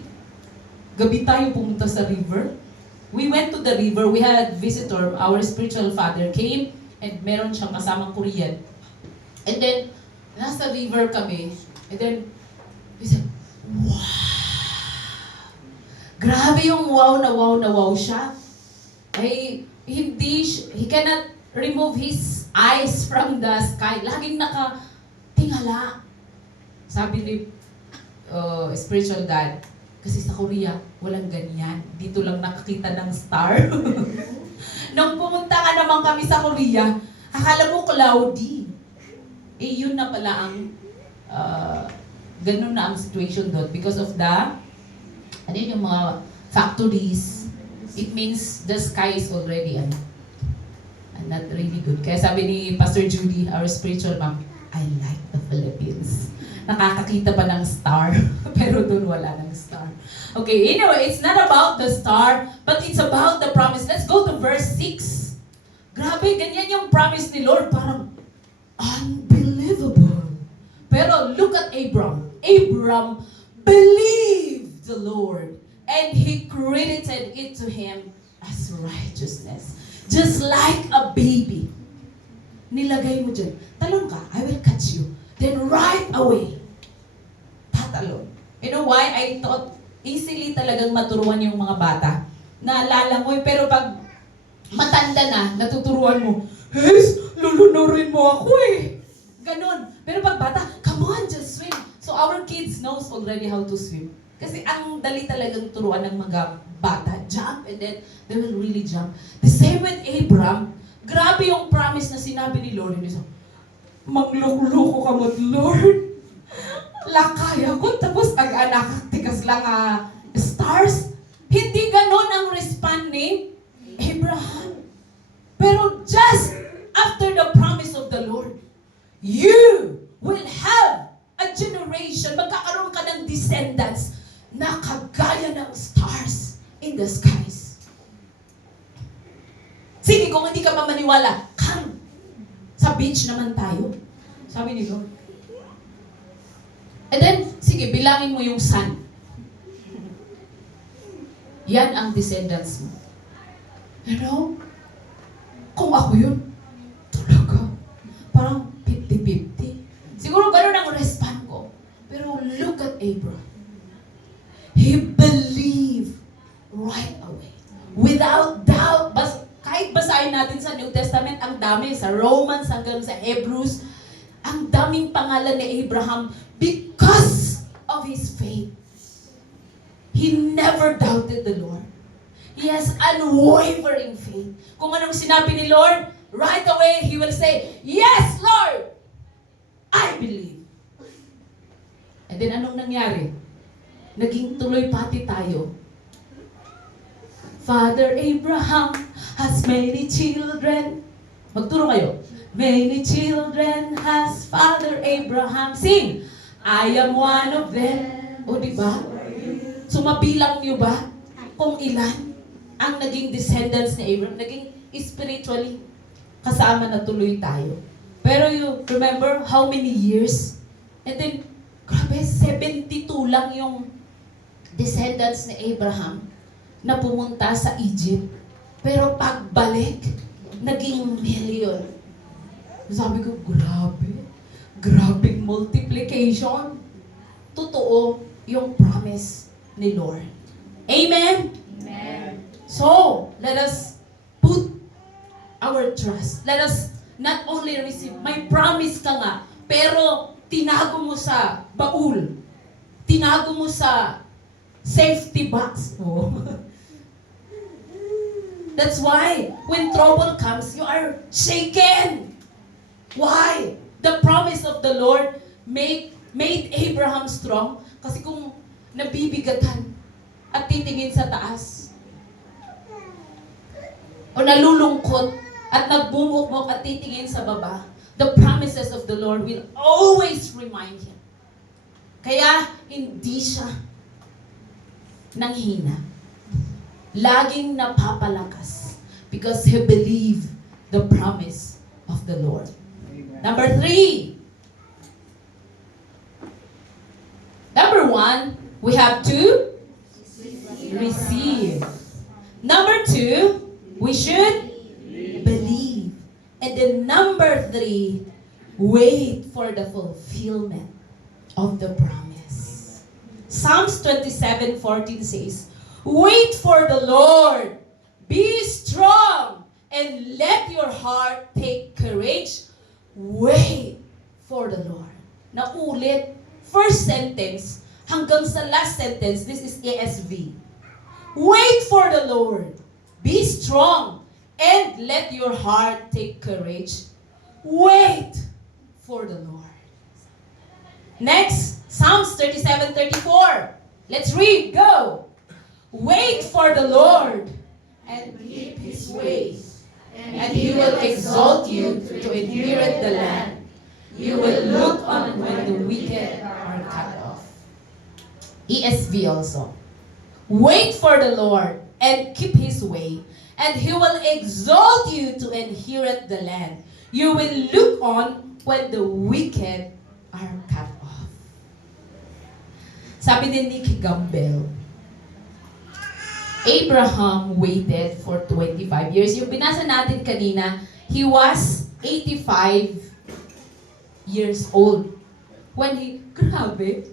gabi tayo pumunta sa river? We went to the river, we had visitor, our spiritual father came, and meron siyang kasamang Korean. And then, nasa river kami, and then, we said, wow! Grabe yung wow na wow siya. Ay, he cannot remove his eyes from the sky. Laging nakatingala. Sabi ni spiritual dad, kasi sa Korea, walang ganyan. Dito lang nakakita ng star. Nung pumunta ka naman kami sa Korea, akala mo cloudy. Eh, yun na pala ang ganun na ang situation doon because of the yung mga factories. It means the sky is already not really good. Kaya sabi ni Pastor Judy, our spiritual mom, I like the Philippines. Nakakakita pa ng star, pero doon wala ng star. Okay, anyway, it's not about the star, but it's about the promise. Let's go to verse 6. Grabe, ganyan yung promise ni Lord. Parang unbelievable. Pero look at Abram. Abram believed the Lord, and He credited it to him as righteousness. Just like a baby. Nilagay mo dyan. Talon ka, I will catch you. Then right away, tatalon. You know why? I thought easily talagang maturuan yung mga bata. Naalala mo, pero pag matanda na, natuturuan mo, Hes, lulunurin mo ako eh. Ganon. Pero pag bata, come on, just swim. So our kids knows already how to swim. Kasi ang dali talagang turuan ng mga bata. Jump and then they will really jump. The same with Abraham. Grabe yung promise na sinabi ni Lord. Magloko-loko ka mo, Lord. Lakaya ko, tapos ag-anak, tikas lang stars. Hindi ganon ang respond ni Abraham. Pero just after the promise of the Lord, you will have a generation, magkakaroon ka ng descendants na kagaya ng stars in the skies. Sige, kung hindi ka mamaniwala, come. Sa beach naman tayo. Sabi ni Lord. And then, sige, bilangin mo yung sun. Yan ang descendants mo. You know? Kung ako yun, talaga, parang 50-50. Siguro gano'n ang respond ko. Pero look at Abraham. He believed right away. Without doubt. Kahit basahin natin sa New Testament, ang dami. Sa Romans hanggang sa Hebrews, ang daming pangalan ni Abraham because of his faith. He never doubted the Lord. He has unwavering faith. Kung anong sinabi ni Lord, right away, He will say, Yes, Lord! I believe. And then anong nangyari? Naging tuloy pati tayo. Father Abraham has many children. Magturo kayo. Many children has Father Abraham. Sing! I am one of them. O diba? So mabilang niyo ba kung ilan ang naging descendants ni Abraham? Naging spiritually kasama na tuloy tayo. Pero you remember how many years? And then, grabe, 72 lang yung descendants ni Abraham na pumunta sa Egypt. Pero pagbalik, naging million. Sabi ko, grabing multiplication. Totoo yung promise ni Lord. Amen? Amen. So, let us put our trust. Let us not only receive, may promise ka nga, pero tinago mo sa baul. Tinago mo sa safety box. Oh. That's why, when trouble comes, you are shaken. Why? The promise of the Lord made Abraham strong. Kasi kung nabibigatan at titingin sa taas, o nalulungkot at nagbumukmok at titingin sa baba, the promises of the Lord will always remind him. Kaya hindi siya nanghina. Laging napapalakas because he believed the promise of the Lord. Number 3. Number 1, we have to receive. Number 2, we should believe. And then number 3, wait for the fulfillment of the promise. Psalms 27:14 says, wait for the Lord, be strong, and let your heart take courage. Wait for the Lord. Naulit, first sentence hanggang sa last sentence, this is ESV. Wait for the Lord, be strong, and let your heart take courage. Wait for the Lord. Next, Psalms 37:34. Let's read, go. Wait for the Lord and keep His ways, and He will exalt you to inherit the land. You will look on when the wicked are cut off. ESV also. Wait for the Lord and keep His way, and He will exalt you to inherit the land. You will look on when the wicked are cut off. Sabi ni Nicky Gamble, Abraham waited for 25 years. Yung binasa natin kanina, he was 85 years old. When he, grabe,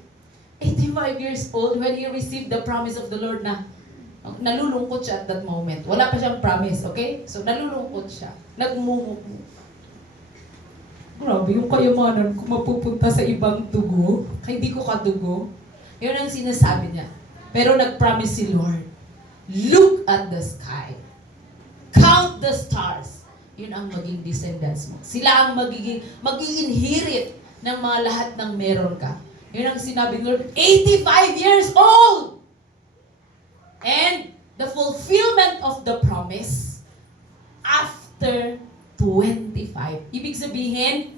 85 years old when he received the promise of the Lord na nalulungkot siya at that moment. Wala pa siyang promise, okay? So nalulungkot siya. Nagmumuko. Grabe, yung kayamanan ko mapupunta sa ibang dugo. Kaya hindi ko kadugo. Yun ang sinasabi niya. Pero nag-promise si Lord, look at the sky. Count the stars. Yun ang maging descendants mo. Sila ang mag-i-inherit ng mga lahat ng meron ka. Yun ang sinabi ni Lord, 85 years old! And the fulfillment of the promise after 25. Ibig sabihin,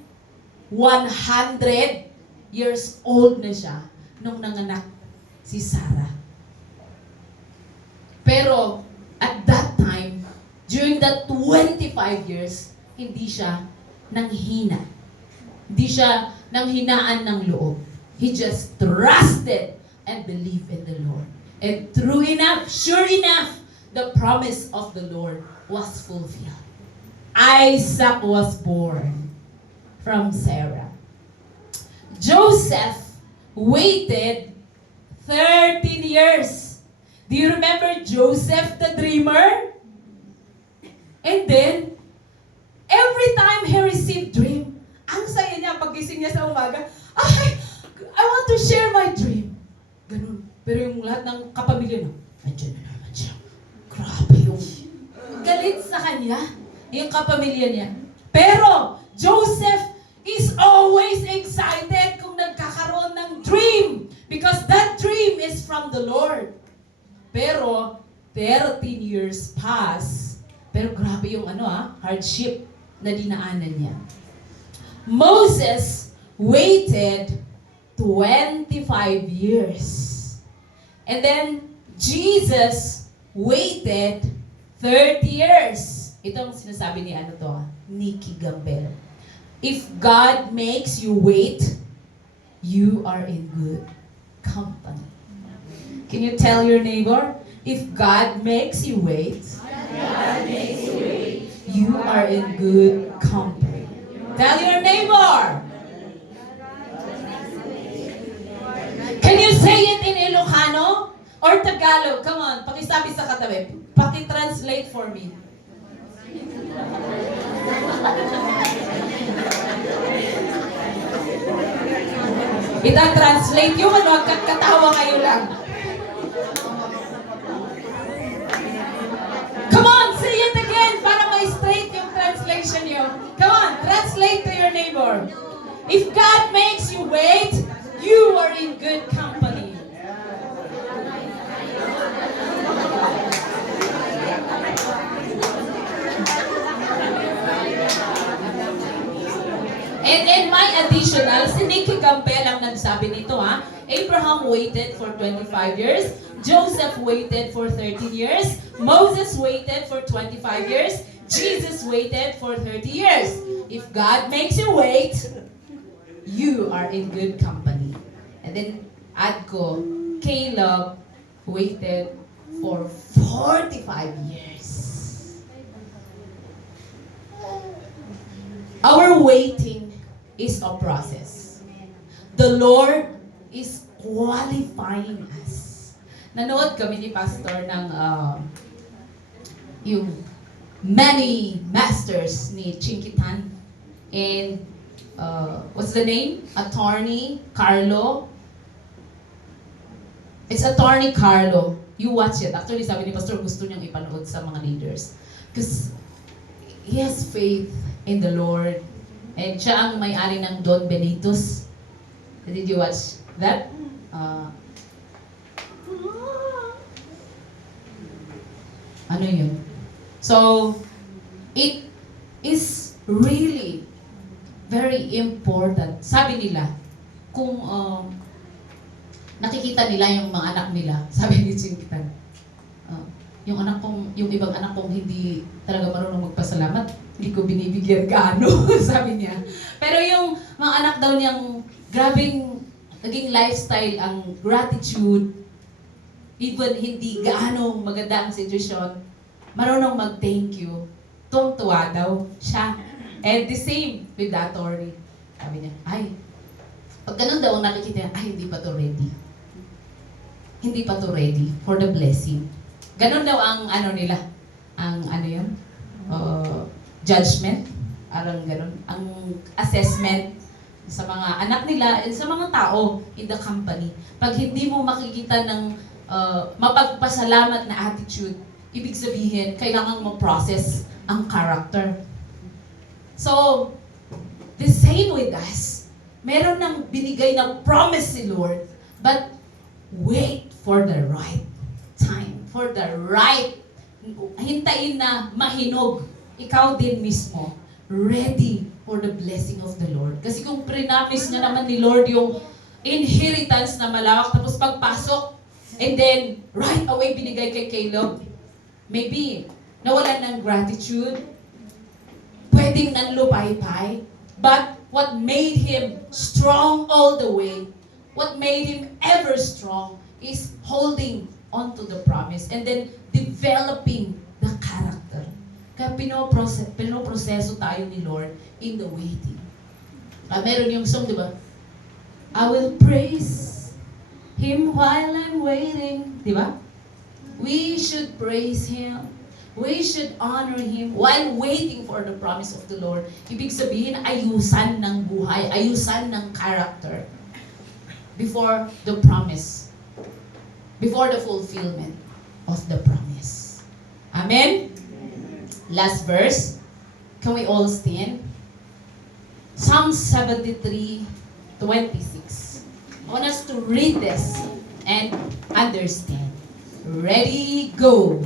100 years old na siya nung nanganak si Sarah. Pero at that time, during that 25 years, hindi siya nanghina. Hindi siya nanghinaan ng loob. He just trusted and believed in the Lord. And true enough, sure enough, the promise of the Lord was fulfilled. Isaac was born from Sarah. Joseph waited 13 years. Do you remember Joseph the dreamer? And then, every time he received dream, ang saya niya paggising niya sa umaga, I want to share my dream. Ganun. Pero yung lahat ng kapamilya na, nandiyan na naman siya. Grabe yung galit sa kanya, yung kapamilya niya. Pero, Joseph is always excited kung nagkakaroon ng dream because that dream is from the Lord. Pero, 13 years pass. Pero grabe yung hardship na dinaanan niya. Moses waited 25 years. And then, Jesus waited 30 years. Ito ang sinasabi ni Nikki Gambel. If God makes you wait, you are in good company. Can you tell your neighbor? If God makes you wait, you are in good company. Tell your neighbor. Can you say it in Ilocano or Tagalog? Come on, pakisabi sa katabi. Paki-translate for me. Ita-translate yung katawa kayo lang. Come on, say it again para ma-straight yung translation nyo. Come on, translate to your neighbor. If God makes you wait, you are in good company. And in my additional, si Nikki Campbell ang nagsabi nito Abraham waited for 25 years, Joseph waited for 13 years, Moses waited for 25 years, Jesus waited for 30 years. If God makes you wait, you are in good company. And then add ko, Caleb waited for 45 years. Our waiting is a process. The Lord is qualifying us. Nanood kami ni Pastor ng yung Many Masters ni Chinkitan. And what's the name? Attorney Carlo. It's Attorney Carlo. You watch it. Actually, sabi ni Pastor, gusto niyang ipanood sa mga leaders. Because he has faith in the Lord. And siya ang may-ari ng Don Benitos. Did you watch that? Ano yun? So, it is really very important. Sabi nila, kung nakikita nila yung mga anak nila, sabi ni Chinkitan, yung ibang anak kong hindi talaga marunong magpasalamat, hindi ko binibigyan gaano, sabi niya. Pero yung mga anak daw niyang grabing naging lifestyle ang gratitude, even hindi gaano maganda ang sitwasyon, marunong mag-thank you. Tuwang-tuwa daw siya. And the same with the attorney. Sabi niya, ay, pag ganun daw ang nakikita niya, ay, hindi pa to ready. Hindi pa to ready for the blessing. Ganun daw ang ano nila, ang ano yun, judgment, parang ganun, ang assessment sa mga anak nila, sa mga tao in the company. Pag hindi mo makikita ng mapagpasalamat na attitude, ibig sabihin, kailangan mo process ang character. So, the same with us. Meron ng binigay na promise si Lord, but wait for the right time, for the right, hintayin na mahinog. Ikaw din mismo, ready for the blessing of the Lord. Kasi kung pre-promise na naman ni Lord yung inheritance na malawak, tapos pagpasok, and then right away binigay kay Caleb, maybe nawalan ng gratitude, pwedeng nanlupay-pay, but what made him strong all the way, what made him ever strong, is holding on to the promise and then developing the character. Kaya pinoproseso tayo ni Lord in the waiting. Meron yung song, di ba? I will praise Him while I'm waiting. Di ba? We should praise Him. We should honor Him while waiting for the promise of the Lord. Ibig sabihin, ayusan ng buhay, ayusan ng character before the promise, before the fulfillment of the promise. Amen? Last verse. Can we all stand? Psalm 73:26. I want us to read this and understand. Ready, go.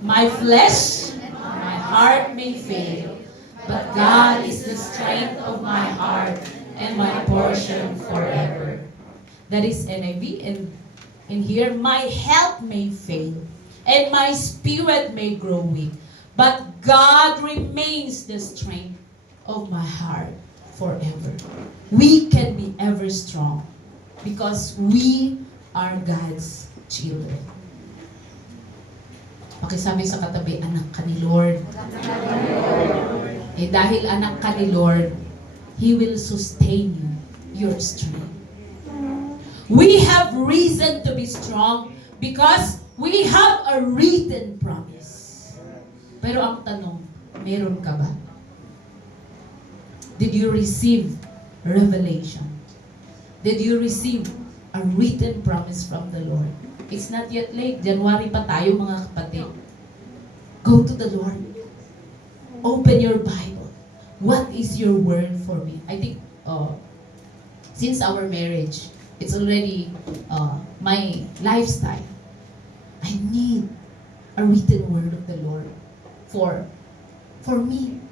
My flesh and my heart may fail, but God is the strength of my heart and my portion forever. That is NIV, and in here, my health may fail, and my spirit may grow weak, but God remains the strength of my heart forever. We can be ever strong because we are God's children. Pakisabi sa katabi, anak ka ni Lord. Dahil anak ka ni Lord, He will sustain you, your strength. We have reason to be strong because we have a written promise. Pero ang tanong, meron ka ba? Did you receive revelation? Did you receive a written promise from the Lord? It's not yet late. January pa tayo, mga kapatid. Go to the Lord. Open your Bible. What is your word for me? I think since our marriage, it's already my lifestyle. I need a written word of the Lord for me.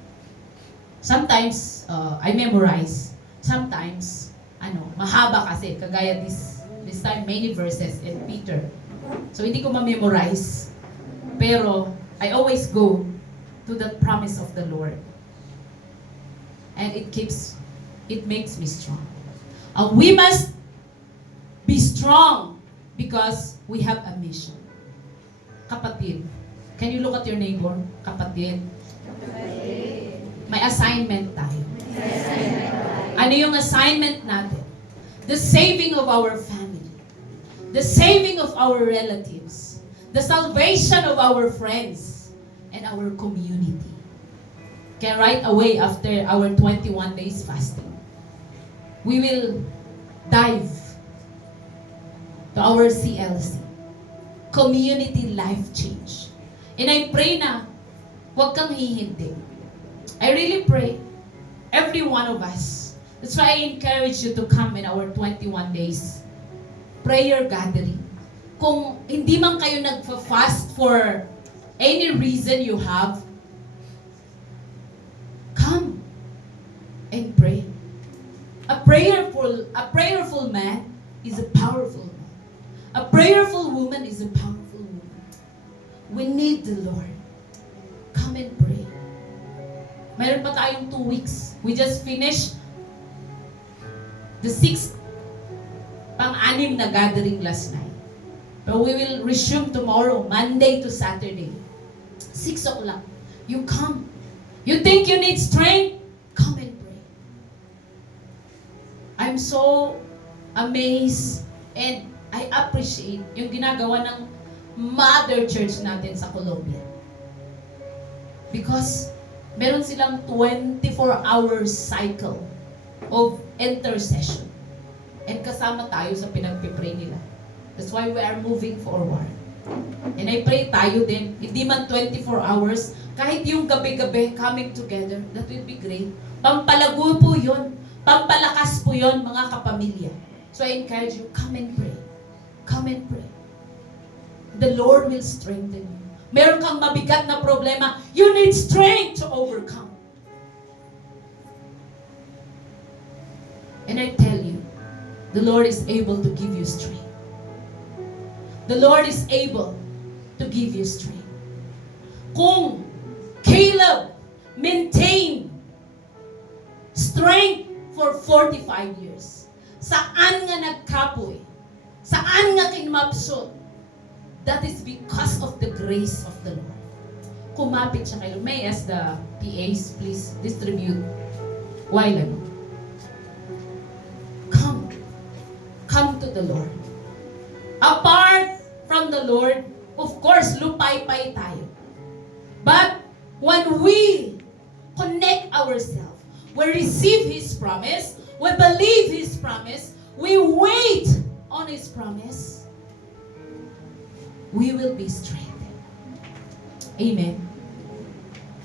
Sometimes I memorize. Sometimes mahaba kasi, kagaya this time many verses in Peter. So hindi ko ma-memorize. Pero I always go to the promise of the Lord. And it makes me strong. We must be strong because we have a mission. Kapatid. Can you look at your neighbor? Kapatid. May assignment tayo. Ano yung assignment natin? The saving of our family. The saving of our relatives. The salvation of our friends. And our community. Kaya right away after our 21 days fasting, we will dive to our CLC. Community life change. And I pray na huwag kang hihindi. I really pray every one of us. That's why I encourage you to come in our 21 days prayer gathering. Kung hindi man kayo nagfa-fast for any reason you have, come and pray. A prayerful man is a powerful man. A prayerful woman is a powerful woman. We need the Lord. Come and pray. Mayroon pa tayong 2 weeks. We just finished the 6th pang-anim na gathering last night. But we will resume tomorrow, Monday to Saturday. 6 o'clock. You come. You think you need strength? Come and pray. I'm so amazed and I appreciate yung ginagawa ng Mother Church natin sa Colombia. Because meron silang 24-hour cycle of intercession. And kasama tayo sa pinagpipray nila. That's why we are moving forward. And I pray tayo din, hindi man 24 hours, kahit yung gabi-gabi coming together, that will be great. Pampalago po yun. Pampalakas po yun, mga kapamilya. So I encourage you, come and pray. Come and pray. The Lord will strengthen you. Meron kang mabigat na problema, you need strength to overcome. And I tell you, the Lord is able to give you strength. The Lord is able to give you strength. Kung Caleb maintained strength for 45 years, saan nga nagkapoy? Saan nga kinmapsot? That is because of the grace of the Lord. Kumapit siya kayo. May I ask the PAs, please distribute while ano. Come to the Lord. Apart from the Lord, of course, lupay-pay tayo. But when we connect ourselves, we receive His promise, we believe His promise, we wait on His promise, we will be strengthened. Amen.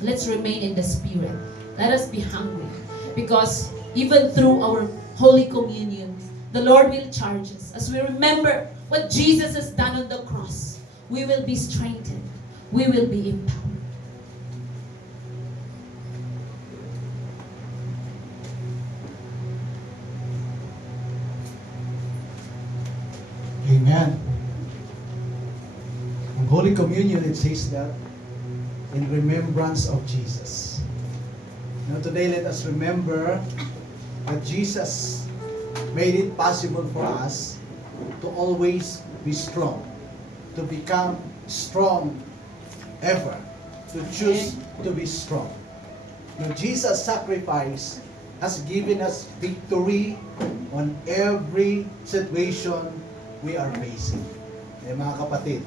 Let's remain in the Spirit. Let us be hungry. Because even through our Holy Communion, the Lord will charge us. As we remember what Jesus has done on the cross, we will be strengthened. We will be empowered. Amen. In Holy Communion, it says that in remembrance of Jesus. Now today, let us remember that Jesus made it possible for us to always be strong, to become strong ever, to choose to be strong. Now, Jesus' sacrifice has given us victory on every situation we are facing. Eh, mga kapatid,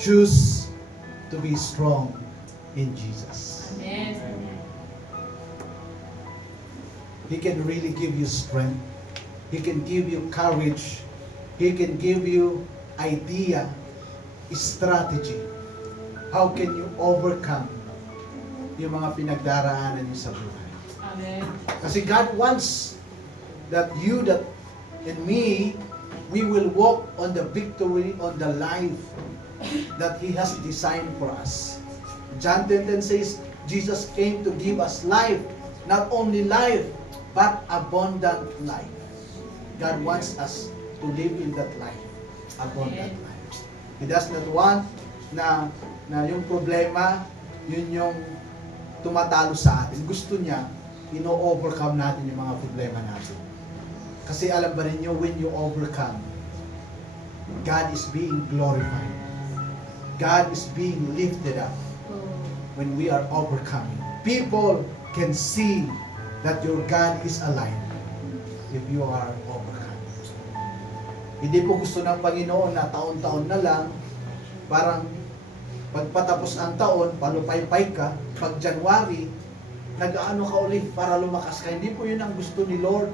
choose to be strong in Jesus. Amen. He can really give you strength. He can give you courage. He can give you idea, strategy. How can you overcome yung mga pinagdaraanan niyo sa buhay? Amen. Kasi God wants that you, that and me, we will walk on the victory, on the life that He has designed for us. John 10:10 says, Jesus came to give us life, not only life, but abundant life. God wants us to live in that life, abundant life. He does not want na yung problema, yun yung tumatalo sa atin. Gusto niya, ino-overcome natin yung mga problema natin. Kasi alam ba ninyo, when you overcome, God is being glorified. God is being lifted up when we are overcoming. People can see that your God is alive if you are overcome. Hindi po gusto ng Panginoon na taon-taon na lang, parang pagpatapos ang taon, palupay-pay ka, pag January, nag-aano ka ulit para lumakas ka. Hindi po yun ang gusto ni Lord.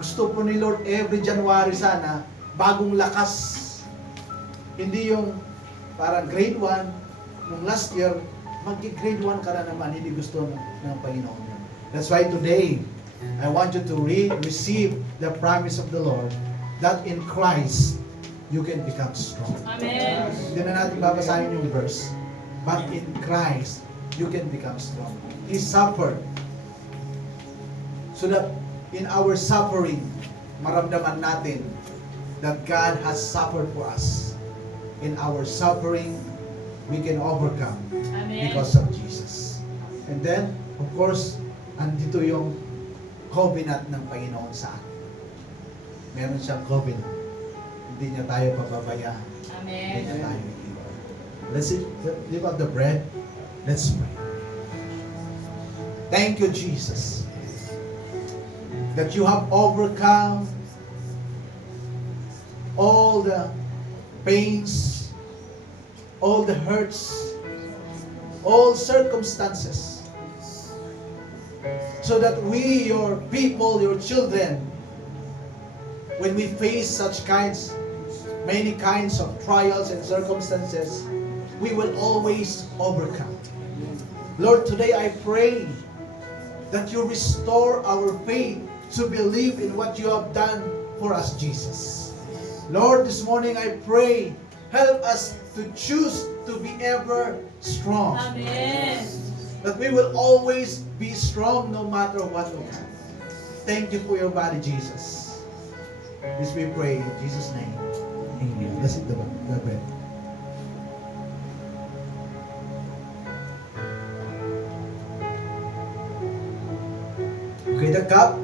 Gusto po ni Lord every January sana, bagong lakas. Hindi yung parang grade 1, nung last year, mag-grade 1 ka na naman, hindi gusto ng Panginoon. That's why today, I want you to receive the promise of the Lord that in Christ, you can become strong. Amen. Hindi na natin babasahin yung verse. But in Christ, you can become strong. He suffered. So that in our suffering, maramdaman natin that God has suffered for us. In our suffering, we can overcome because of Jesus. And then, of course, andito yung covenant ng Panginoon sa atin. meron siyang covenant. Hindi niya tayo pababayaan. Hindi niya tayo iiwan. Let's lift up the bread. Let's pray. Thank you, Jesus, that you have overcome all the pains, all the hurts, all circumstances, so that we, your people, your children, when we face such many kinds of trials and circumstances, we will always overcome. Lord, today I pray that you restore our faith to believe in what you have done for us, Jesus. Lord, this morning I pray, help us to choose to be ever strong. Amen. That we will always be strong no matter what we have. Thank you for your body, Jesus. This we pray in Jesus' name. Amen. Let's eat the bread. Okay, the cup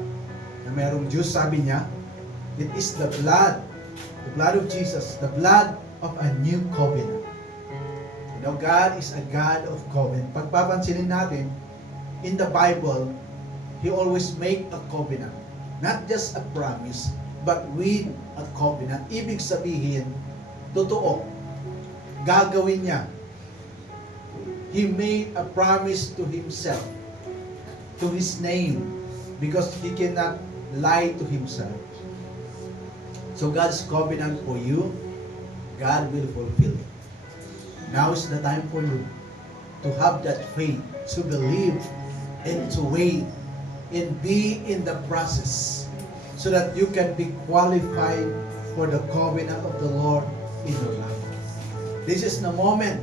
na merong juice, sabi niya, it is the blood of Jesus, the blood of a new covenant. You know, God is a God of covenant. Pagpapansinin natin, in the Bible, He always make a covenant. Not just a promise, but with a covenant. Ibig sabihin, totoo, gagawin niya. He made a promise to Himself, to His name, because He cannot lie to Himself. So God's covenant for you, God will fulfill it. Now is the time for you to have that faith, to believe, and to wait, and be in the process, so that you can be qualified for the covenant of the Lord in your life. This is the moment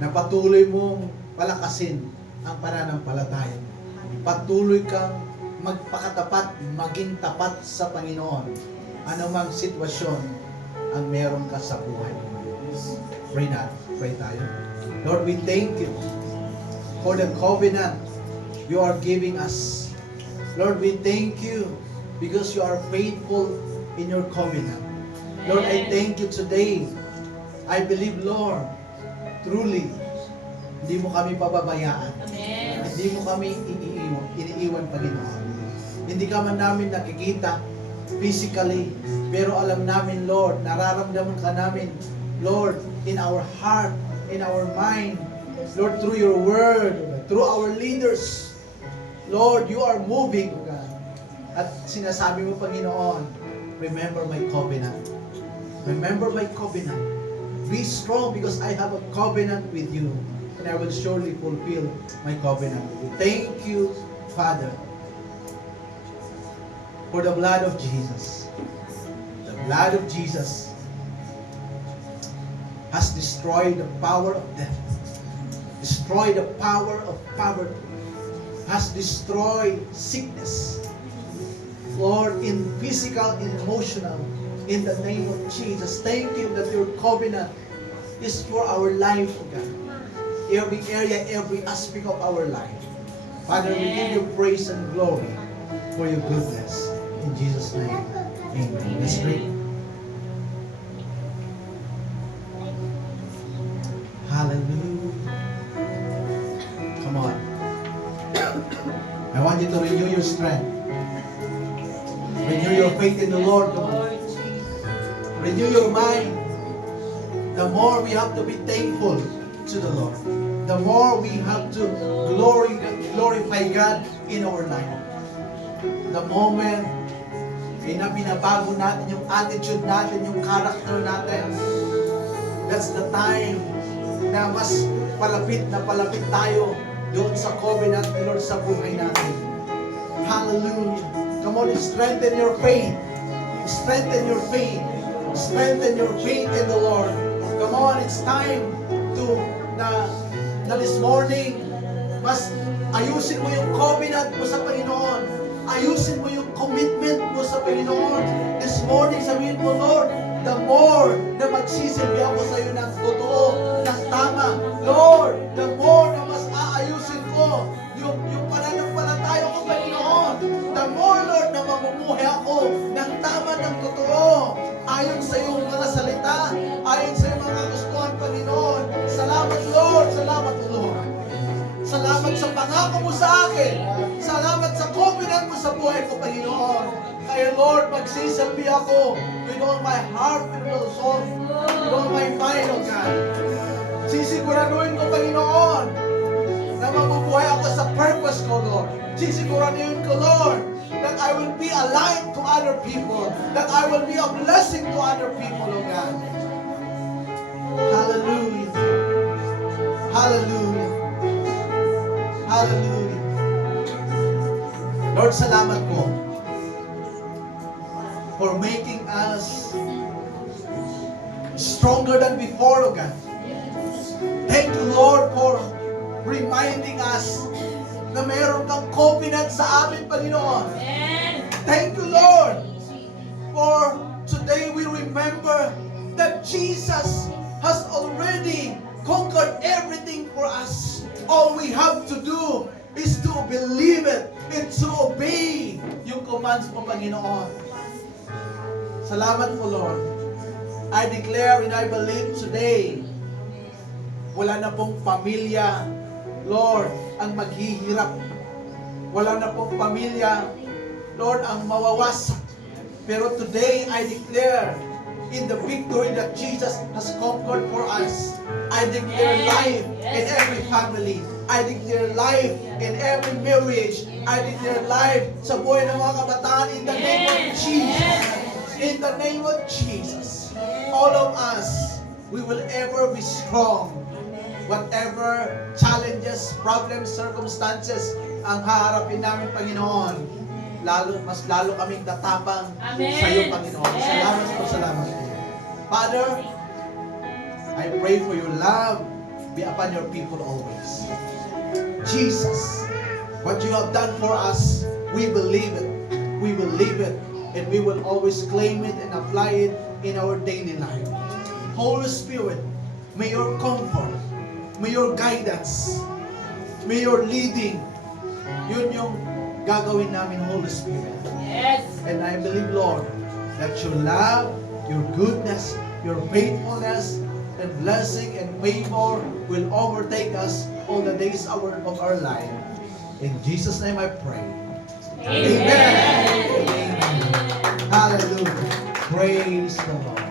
na patuloy mong palakasin ang pananampalataya. Patuloy kang magpakatapat, maging tapat sa Panginoon. Anumang sitwasyon ang meron ka sa buhay mo. Pray natin. Pray tayo. Lord, we thank you for the covenant you are giving us. Lord, we thank you because you are faithful in your covenant. Lord, I thank you today. I believe, Lord, truly, hindi mo kami pababayaan. Amen. Hindi mo kami iniiwan, Panginoon. Hindi ka man namin nakikita physically, pero alam namin, Lord, nararamdaman ka namin, Lord, in our heart, in our mind, Lord, through your word, through our leaders, Lord, you are moving, God. At sinasabi mo, Panginoon, remember my covenant. Remember my covenant. Be strong because I have a covenant with you, and I will surely fulfill my covenant with you. Thank you, Father, for the blood of Jesus. The blood of Jesus has destroyed the power of death, destroyed the power of poverty, has destroyed sickness, Lord, in physical and emotional, in the name of Jesus. Thank you that your covenant is for our life, O God. Every area, every aspect of our life. Father, we give you praise and glory for your goodness. In Jesus' name, amen. Let's pray. Hallelujah. Come on. I want you to renew your strength. Renew your faith in the Lord. Come on. Renew your mind. The more we have to be thankful to the Lord, the more we have to glorify God in our life. The moment na binabago natin yung attitude natin, yung character natin, that's the time na mas palapit tayo doon sa covenant ni Lord sa buhay natin. Hallelujah. Come on, strengthen your faith. Strengthen your faith. Strengthen your faith in the Lord. Come on, it's time to na this morning, mas ayusin mo yung covenant mo sa Panginoon. Ayusin mo yung commitment mo sa Panginoon. This morning, sabihin mo, Lord, the more na magsisilbi ako sa iyo ng totoo, ng tama, Lord, the more na mas aayusin ko yung pananampalataya ko, Panginoon. The more, Lord, na mamumuhay ako ng tama, ng totoo, ayon sa iyong mga salita, ayon sa iyong mga kagustuhan, Panginoon. Salamat, Lord. Salamat, Lord. Salamat sa pangako mo sa akin. Salamat sa covenant mo sa buhay ko, Panginoon. Kaya, Lord, magsisilbi ako with all my heart, with all soul, with all my mind, O God. Sisiguraduhin ko, Panginoon, na mabubuhay ako sa purpose ko, Lord. Sisiguraduhin ko, Lord, that I will be a light to other people, that I will be a blessing to other people, O God. Hallelujah. Hallelujah. Hallelujah. Lord, salamat po for making us stronger than before, O God. Thank you, Lord, for reminding us na mayroon kang covenant sa amin, Panginoon. Thank you, Lord, for today we remember that Jesus has already conquered everything for us. All we have to do is to believe it and to obey yung commands mo, Panginoon. Salamat po, Lord. I declare and I believe today, wala na pong pamilya, Lord, ang maghihirap. Wala na pong pamilya, Lord, ang mawawasak. Pero today, I declare in the victory that Jesus has conquered for us. I declare life in every family. I declare life in every marriage. I declare life sa buhay ng mga kabataan in the name of Jesus. In the name of Jesus. All of us, we will ever be strong. Whatever challenges, problems, circumstances ang haharapin namin, Panginoon, mas lalo kaming tatapang sa iyo, Panginoon. Salamat po, salamat po. Father, I pray for your love be upon your people always. Jesus, what you have done for us, we believe it. We believe it. And we will always claim it and apply it in our daily life. Holy Spirit, may your comfort, may your guidance, may your leading, yun yung gagawin namin, Holy Spirit. Yes. And I believe, Lord, that your love, your goodness, your faithfulness, and blessing and favor will overtake us all the days of our life. In Jesus' name I pray. Amen. Amen. Hallelujah. Praise the Lord.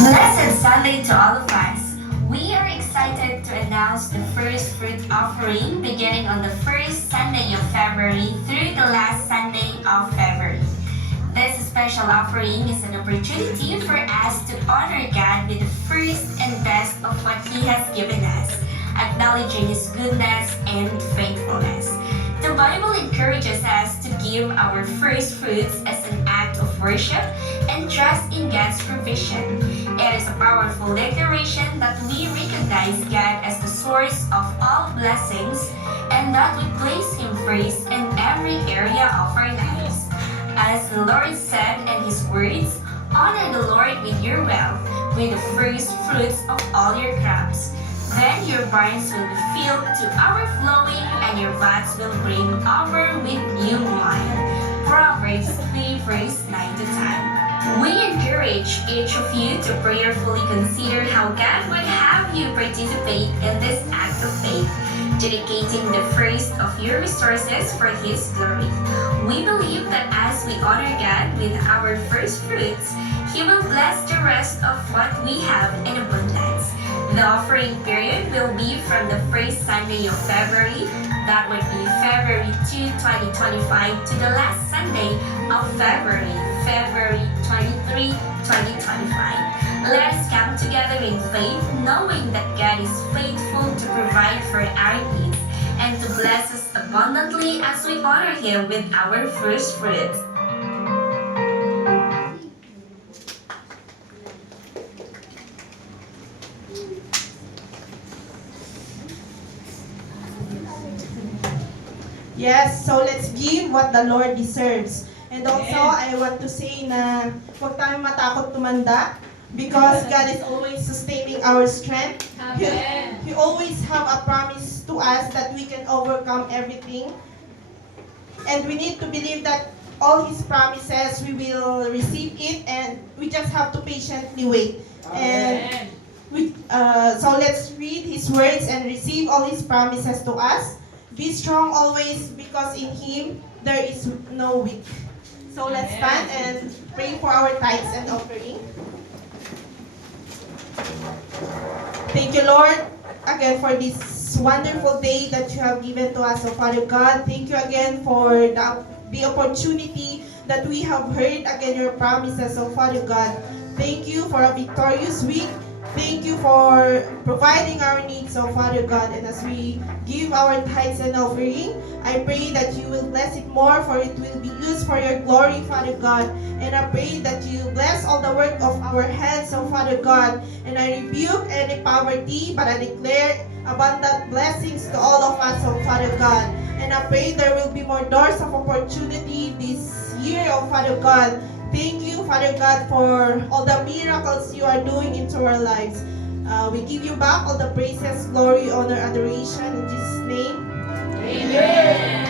Blessed Sunday to all of us. We are excited to announce the first fruit offering beginning on the first Sunday of February through the last Sunday of February. This special offering is an opportunity for us to honor God with the first and best of what He has given us, acknowledging His goodness and faithfulness. The Bible encourages us to give our first fruits as an act of worship and trust in God's provision. It is a powerful declaration that we recognize God as the source of all blessings and that we place Him first in every area of our lives. As the Lord said in His words, honor the Lord with your wealth, with the first fruits of all your crops. Then your barns will be filled to overflowing, and your vats will brim over with new wine. Proverbs 3 verse 9 to 10. We encourage each of you to prayerfully consider how God would have you participate in this act of faith, dedicating the first of your resources for His glory. We believe that as we honor God with our first fruits, He will bless the rest of what we have in abundance. The offering period will be from the first Sunday of February, that would be February 2, 2025, to the last Sunday of February, February 23, 2025. Let us come together in faith, knowing that God is faithful to provide for our needs and to bless us abundantly as we honor Him with our first fruits. Yes, so let's give what the Lord deserves. And also, I want to say na huwag tayong matakot tumanda. because God is always sustaining our strength. Amen. He always have a promise to us that we can overcome everything. And we need to believe that all His promises, we will receive it, and we just have to patiently wait. And so let's read His words and receive all His promises to us. Be strong always, because in Him there is no weak. So let's stand and pray for our tithes and offering. Thank you, Lord, again for this wonderful day that you have given to us, oh Father God. Thank you again for the opportunity that we have heard again your promises, oh Father God. Thank you for a victorious week. Thank you for providing our needs, oh Father God. And as we give our tithes and offering, I pray that you will bless it more, for it will be used for your glory, Father God. And I pray that you bless all the work of our hands, oh Father God. And I rebuke any poverty, but I declare abundant blessings to all of us, oh Father God. And I pray there will be more doors of opportunity this year, oh Father God. Thank you, Father God, for all the miracles you are doing into our lives. We give you back all the praises, glory, honor, adoration in Jesus' name. Amen.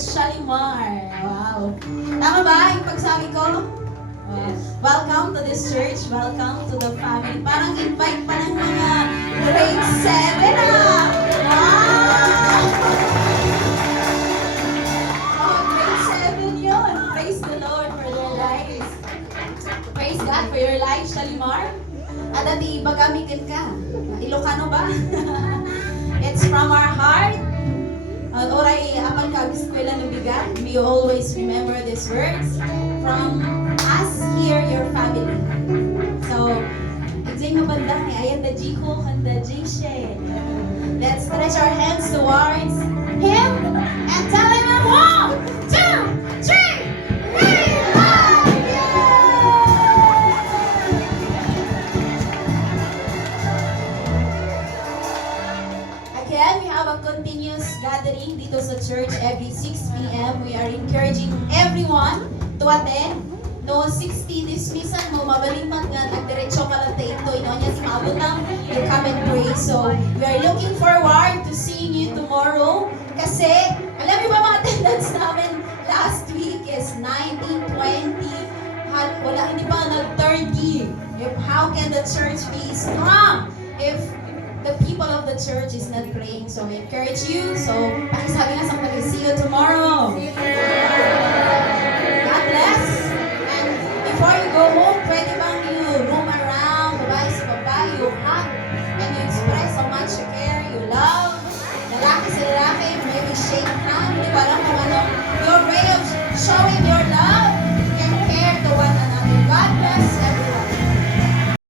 Shalimar. Wow. Tama ba yung pagsabi ko? Wow. Welcome to this church. Welcome to the family. Parang invite pa ng mga grade 7 ah. Wow! Oh, grade 7 yun. Praise the Lord for their life. dati ibagamikin ka. Ilocano ba? It's from our heart. Oray, apan ka eskwela ng bigat. We always remember these words from us here, your family. So, Jay mabanda ni ayan da Jiko kanda Jingshe. Let's stretch our hands towards him and tell him 1, 2, 3, we love you! Again, we have a continuous gathering dito sa church every 6 p.m. We are encouraging everyone to attend. No, 60 dismissan mo, mabalimat nga, nagdiretso ka lang ito, inonya si Mabutang, you come and pray. So, we are looking forward to seeing you tomorrow. Kasi, alam mo ba mga attendance namin last week is 19, 20, wala, hindi pa nag-30. How can the church be strong if the people of the church is not praying? So, we encourage you. So, pakisabi nga sa see you tomorrow.